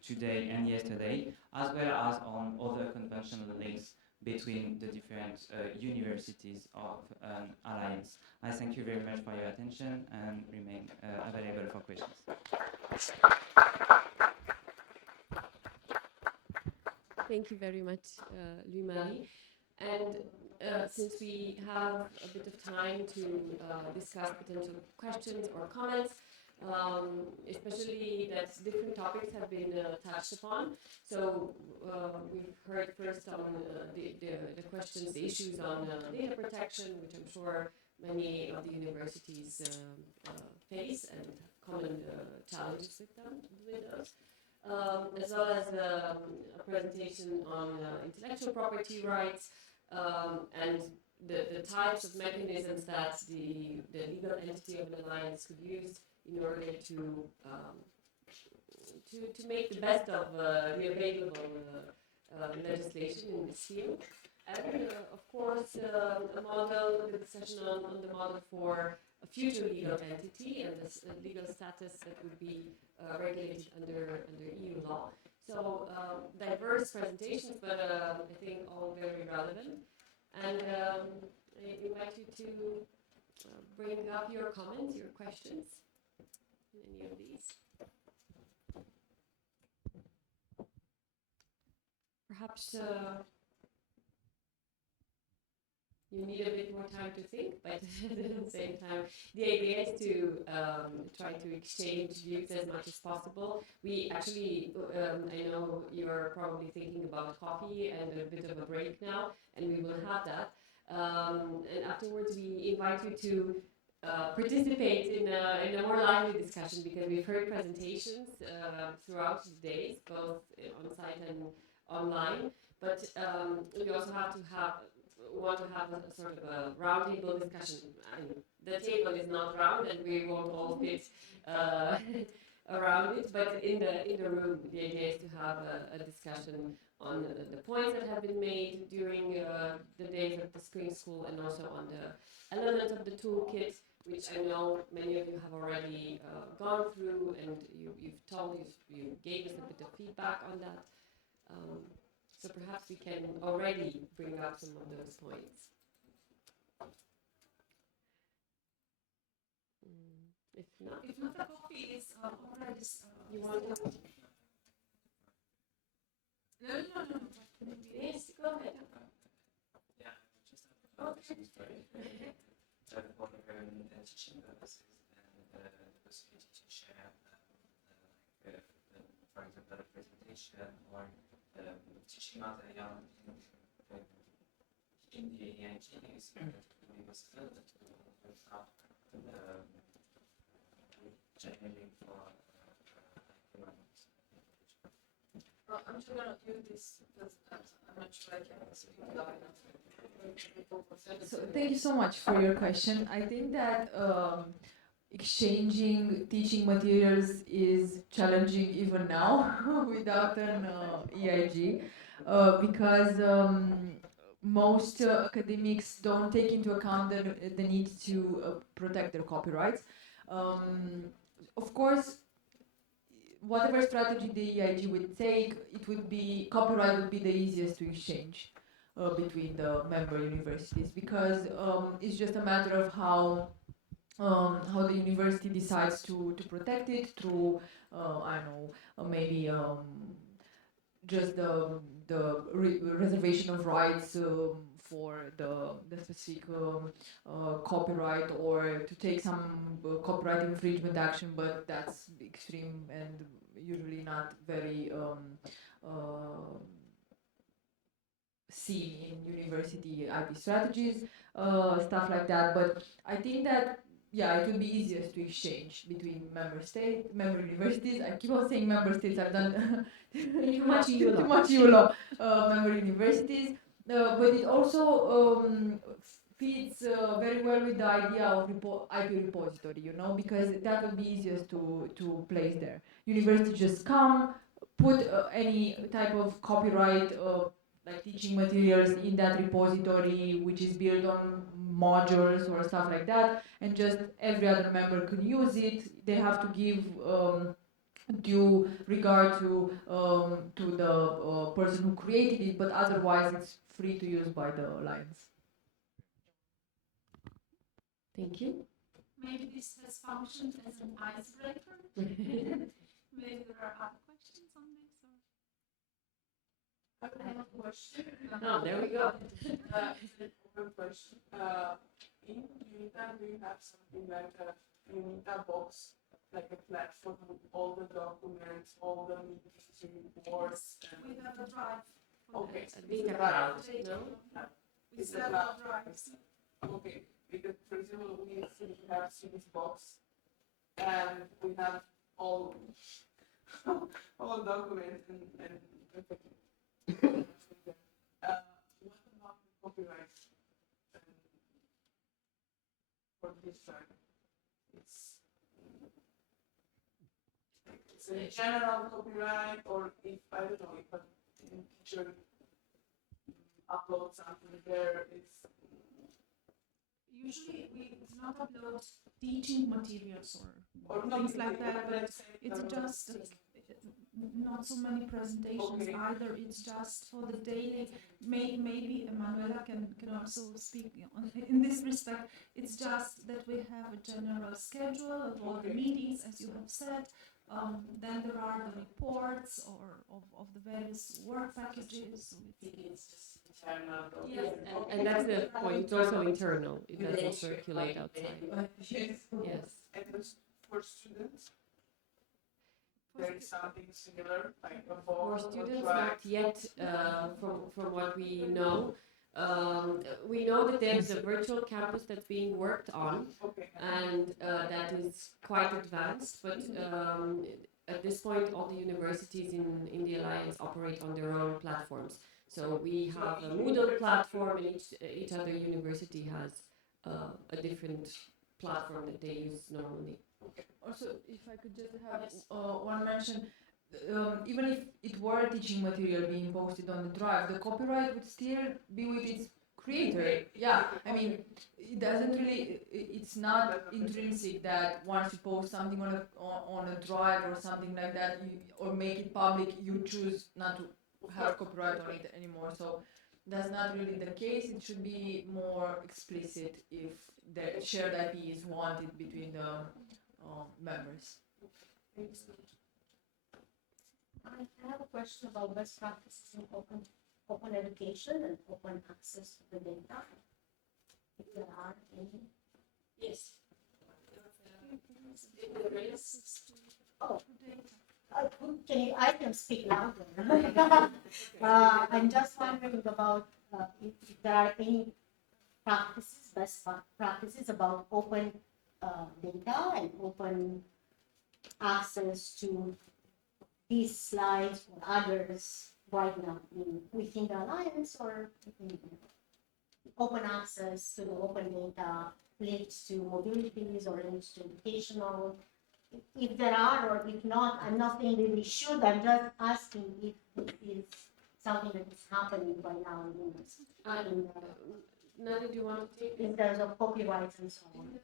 today and yesterday, as well as on other conventional links between the different universities of an alliance. I thank you very much for your attention and remain available for questions. Thank you very much, Louis-Marie. And since we have a bit of time to discuss potential questions or comments, especially that different topics have been touched upon. So we've heard first on the questions, the issues on data protection, which I'm sure many of the universities face and common challenges with those. As well as a presentation on intellectual property rights and the types of mechanisms that the legal entity of an alliance could use in order to make the best of the available legislation in this field. And of course, the discussion on the model for a future legal entity and the legal status that would be regulated under EU law. So diverse presentations, but I think all very relevant. And I invite you to bring up your comments, your questions in any of these. Perhaps you need a bit more time to think, but at the same time, the idea is to try to exchange views as much as possible. We actually, I know you're probably thinking about coffee and a bit of a break now, and we will have that. And afterwards, we invite you to participate in a more lively discussion, because we've heard presentations throughout the days, both on site and online. But we also want to have a sort of a roundtable discussion. I mean, the table is not round, and we won't all fit around it. But in the room, the idea is to have a discussion on the points that have been made during the days of the spring school, and also on the elements of the toolkit, which I know many of you have already gone through, and you gave us a bit of feedback on that. So perhaps we can already bring up some of those points. If not, the coffee is already. You want to? No. Yes, go ahead. Yeah, just have questions for teaching purposes and the possibility to share, for example, a presentation or teaching material in the EGAI is possible to have generally for I'm just gonna use this because I'm not sure I can speak loud enough. So thank you so much for your question. I think that exchanging teaching materials is challenging even now without an EIG because most academics don't take into account the need to protect their copyrights. Of course, whatever strategy the EIG would take, it would be copyright would be the easiest to exchange between the member universities because it's just a matter of how the university decides to protect it through I don't know maybe just the reservation of rights for the specific copyright or to take some copyright infringement action, but that's extreme and usually not very seen in university IP strategies, stuff like that. But I think that yeah, it would be easiest to exchange between member universities. I keep on saying member states. I've done Too much EU too law. much EU law. Member universities, but it also fits very well with the idea of IP repository. You know, because that would be easiest to place there. Universities just come, put any type of copyright. Like teaching materials in that repository which is built on modules or stuff like that, and just every other member can use it. They have to give due regard to the person who created it, but otherwise it's free to use by the alliance. Thank you. Maybe this has functioned as an icebreaker. Maybe there are other questions on this. I have a question. Oh, there we go. One question. In UNITA, do you have something like a UNITA box, like a platform with all the documents, all the meetings, reports? We have a drive. for Okay. that. Data cloud, Data. no? We It's a sell cloud. our drives. Okay, because for example, we have this box, and we have all all documents and everything. What about the copyright for this time? It's a general copyright, or if I don't know if a teacher upload something there, it's Usually we do not upload teaching materials or not things like really, that, but let's say it's the- just not so many presentations Okay. either. It's just for the daily. Maybe Emanuela can also speak in this respect. It's just that we have a general schedule of all the Okay. meetings, as you have said. Then there are the reports or of the various work packages. it's just internal. Yes, And that's the point. It's also internal. It doesn't circulate outside. Yes. Yes. And for students, there is something similar, like a For ball, students, or not yet. From what we know, we know that there's a virtual campus that's being worked on, Okay. and that is quite advanced. But at this point, all the universities in the alliance operate on their own platforms. So we have a Moodle platform, and each other university has a different platform that they use normally. Also, if I could just have one mention, even if it were teaching material being posted on the drive, the copyright would still be with its creator. Yeah, I mean, it doesn't really, it's not intrinsic that once you post something on a drive or something like that, or make it public, you choose not to have copyright on it anymore. So that's not really the case. It should be more explicit if the shared IP is wanted between the members. I have a question about best practices in open education and open access to the data. If there are any. Yes. Oh, I can speak louder. I'm just wondering about if there are any best practices about open data and open access to these slides or others right now within the alliance or open access to the open data links to mobilities or links to educational? If there are or if not, I'm not saying that we should, I'm just asking if it is something that is happening right now Nadia, do you want to take in terms of copyrights and so on.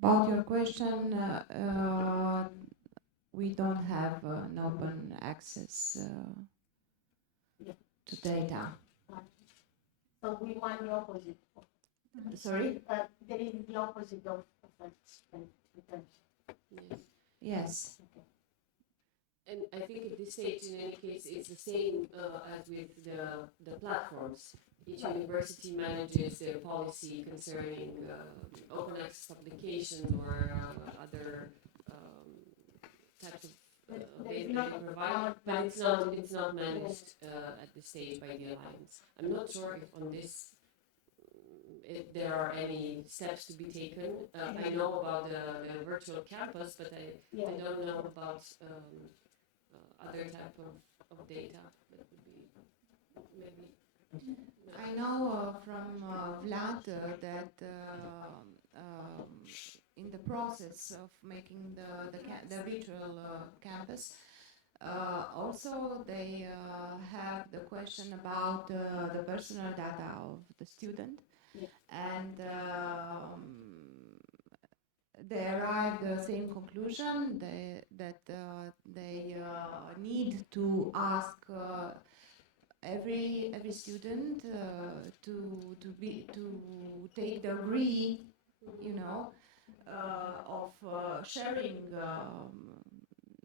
About your question, we don't have an open access to data. So we want the opposite. Sorry? There is the opposite of that. Yes. And I think at this stage, in any case, it's the same as with the platforms. Each university manages their policy concerning open access publications or other types of data they provide, but it's not managed at this stage by the Alliance. I'm not sure if on this if there are any steps to be taken. I know about the virtual campus, but I don't know about other type of data that would be maybe. I know from Vlad that in the process of making the virtual campus, also they have the question about the personal data of the student, and they arrived the same conclusion that they need to ask every student to take the agree, of sharing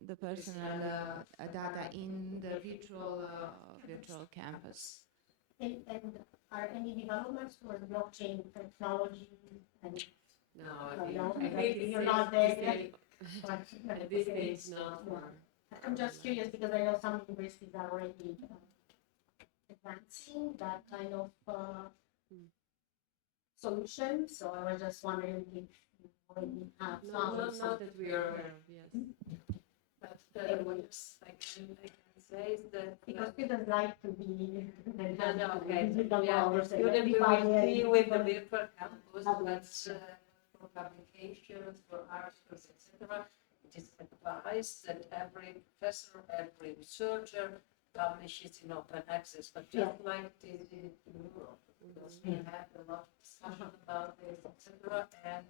the personal data in the virtual campus. And are any developments for blockchain technology? And No, I think you're not there yet. At this stage, not. I'm just curious because I know some universities are already advancing that kind of solution. So I was just wondering if you already have not that we are aware of, yes. But yes, I can say that because students like to be okay. Yeah, the student we will see with the virtual campus, but for publications, for articles, etc. It is advised that every professor, every researcher publishes in open access, but just like it is in Europe, because we had a lot of discussion about this, etc. And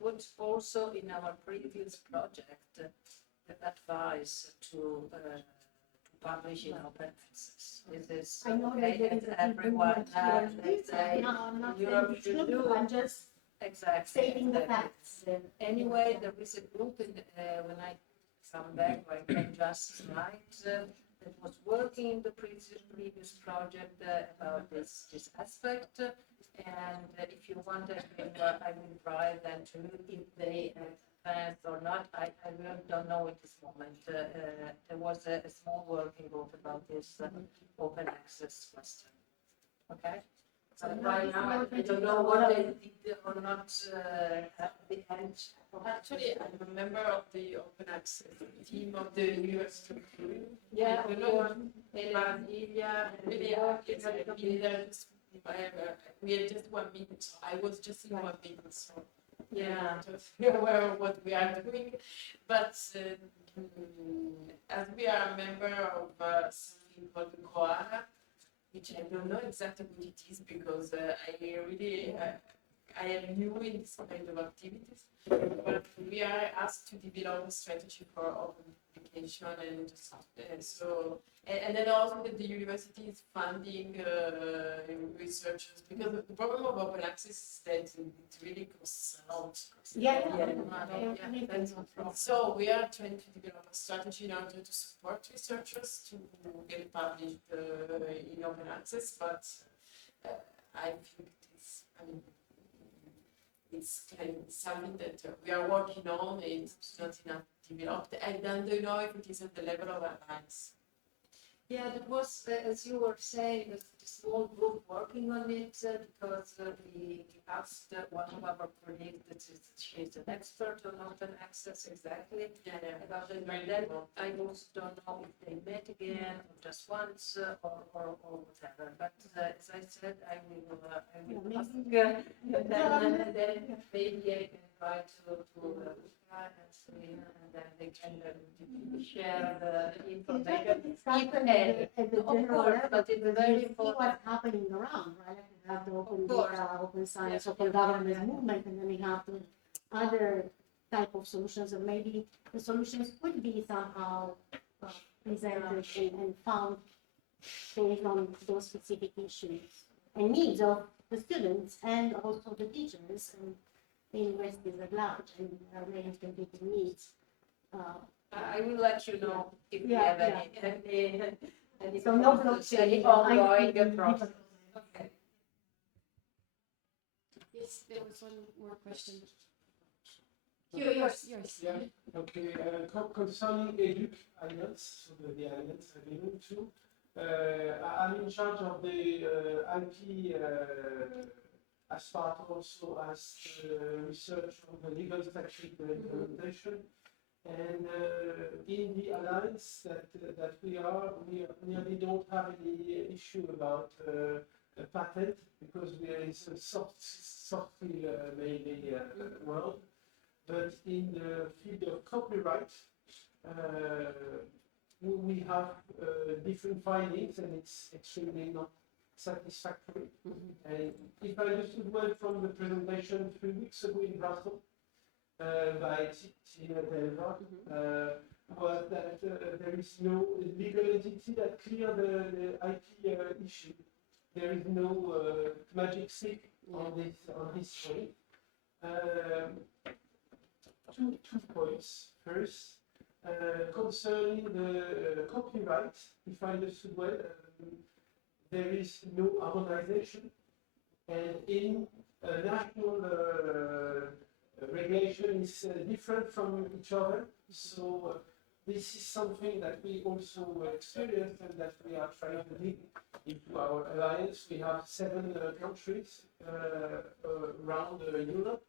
put also in our previous project the advice to publish in open access. This is I know okay, that and everyone Europe should do. I'm just stating the facts. Anyway, there is a group in when I come back, I can just write that was working in the previous project about this aspect. And if you want, I will try then to if they advanced or not. I really don't know at this moment. There was a small working group about this open access question. Okay. Right now, I don't know what they did or not at the end. Actually, I'm a member of the open access team of the University. Yeah, we had just 1 minute. So I was just in 1 minute, so yeah, just be aware of what we are doing. But as we are a member of something called the Koala, which I don't know exactly what it is because I am new in this kind of activities, but we are asked to develop a strategy for open publication and then also that the university is funding researchers because the problem of open access is that it really costs a lot. So we are trying to develop a strategy in order to support researchers to get published in open access, but I think it's kind of something that we are working on. It's not enough developed, and I don't know if it is at the level of advance. Yeah, that was, as you were saying, a small group working on it because we asked one of our colleagues that she's an expert on open access exactly about it. And then I also don't know if they met again or just once or whatever. But as I said, I will ask and then maybe I can try to and see, and then they can share the information. At the Of general course, level, but it's because very you see important. what's happening around, right? Like we have the open Of course. data, open science, Yeah, open yeah, government yeah. movement, and then we have the other type of solutions, and maybe the solutions could be somehow presented and found based on those specific issues and needs of the students and also the teachers and the universities at large and many competing needs. I will let you know if we Yeah, have any So no process, blockchain, any I ongoing think process. Okay. Yes, there was one more question. Yours. Yeah, okay. Concerning Educ Alliance, so the alliance I belong to, I'm in charge of the IP as part also as research on the legal statute implementation. And in the alliance that we nearly don't have any issue about a patent because we are in a soft mainly world. But in the field of copyright, we have different findings, and it's extremely not satisfactory. And if I understood well from the presentation 3 weeks ago in Brussels by Tina Delva, was that there is no legal entity that clear the IP issue. There is no magic stick on this point. Two points. First, concerning the copyright, if I understood well, there is no harmonization, and in national regulation is different from each other. So this is something that we also experienced and that we are trying to dig into our alliance. We have 7 countries around Europe,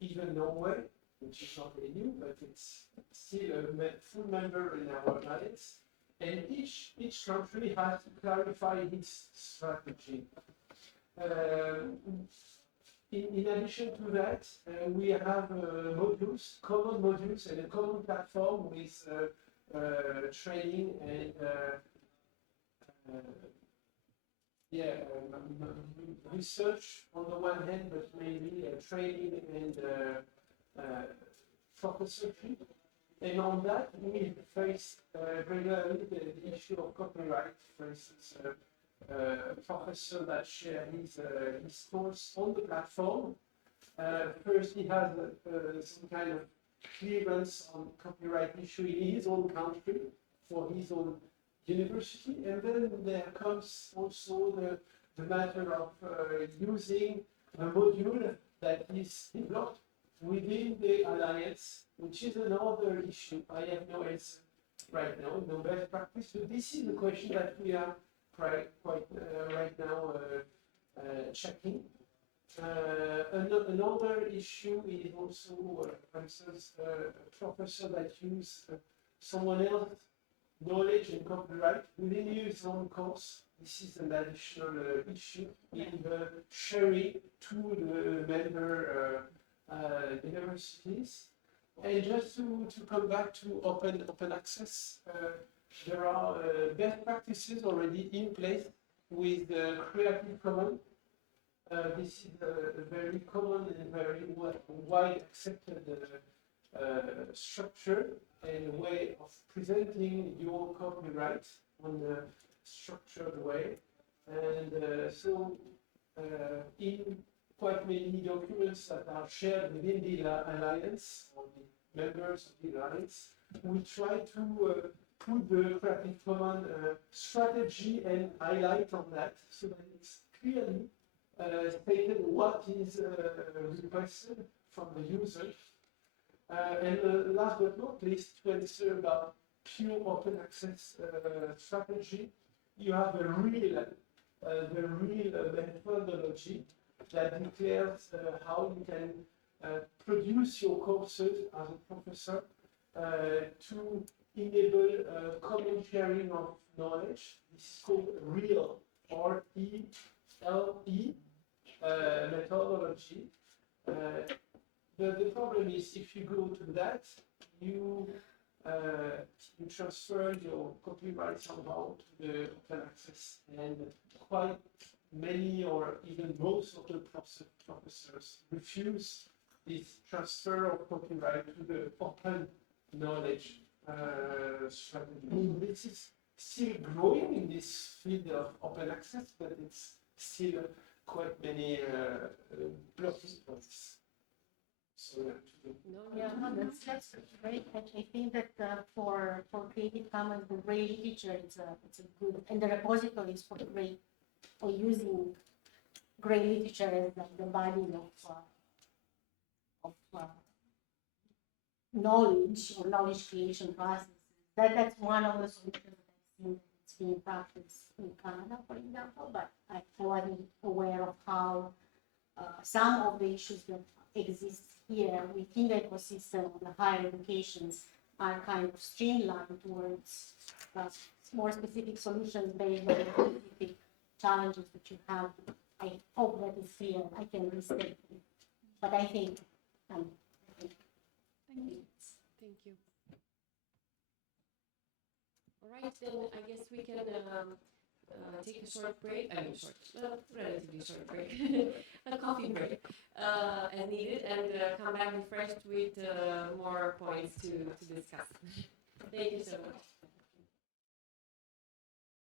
even Norway, which is not new, but it's still a full member in our alliance. And each country has to clarify its strategy. In addition to that, we have modules, common modules, and a common platform with training and research on the one hand, but mainly training and philosophy. And on that, we face regularly the issue of copyright. For instance, a professor that shared his course on the platform. First, he has some kind of clearance on copyright issue in his own country for his own university, and then there comes also the matter of using a module that is developed within the alliance, which is another issue. I have no answer right now, no best practice, but this is the question that we are quite right now checking. Another issue is also, for instance, a professor that uses someone else's knowledge and copyright within his own course. This is an additional issue in the sharing to the member universities. And just to come back to open access, there are best practices already in place with Creative Commons. This is a very common and very wide accepted structure and way of presenting your copyright on a structured way. And so in quite many documents that are shared within the alliance or the members of the alliance, we try to put the Creative Commons strategy and highlight on that so that it's clearly stated what is requested from the user. And last but not least, to answer about pure open access strategy. You have the real methodology that declares how you can produce your courses as a professor to enable common sharing of knowledge. This is called REAL, R-E-L-E methodology. The problem is if you go to that, you transfer your copyright somehow to the open access, and quite many or even most of the professors refuse this transfer of copyright to the open knowledge strategy. This is still growing in this field of open access, but it's still quite many blocks. So, Yeah, no, that's great. I think that for Creative Commons, the Gray literature it's a good, and the repositories for Gray, or using Gray literature as the body of knowledge or knowledge creation processes. That's one of the solutions that I've seen that's being practiced in Canada, for example. But I wasn't aware of how some of the issues that exist here within the ecosystem of the higher educations are kind of streamlined towards more specific solutions based on the specific challenges that you have. I hope that is clear. I can restate it. But I think, Thank you. All right, then I guess we can take a short break. I mean, relatively short break, a coffee break, as needed, and come back refreshed with more points to discuss. Thank you so much.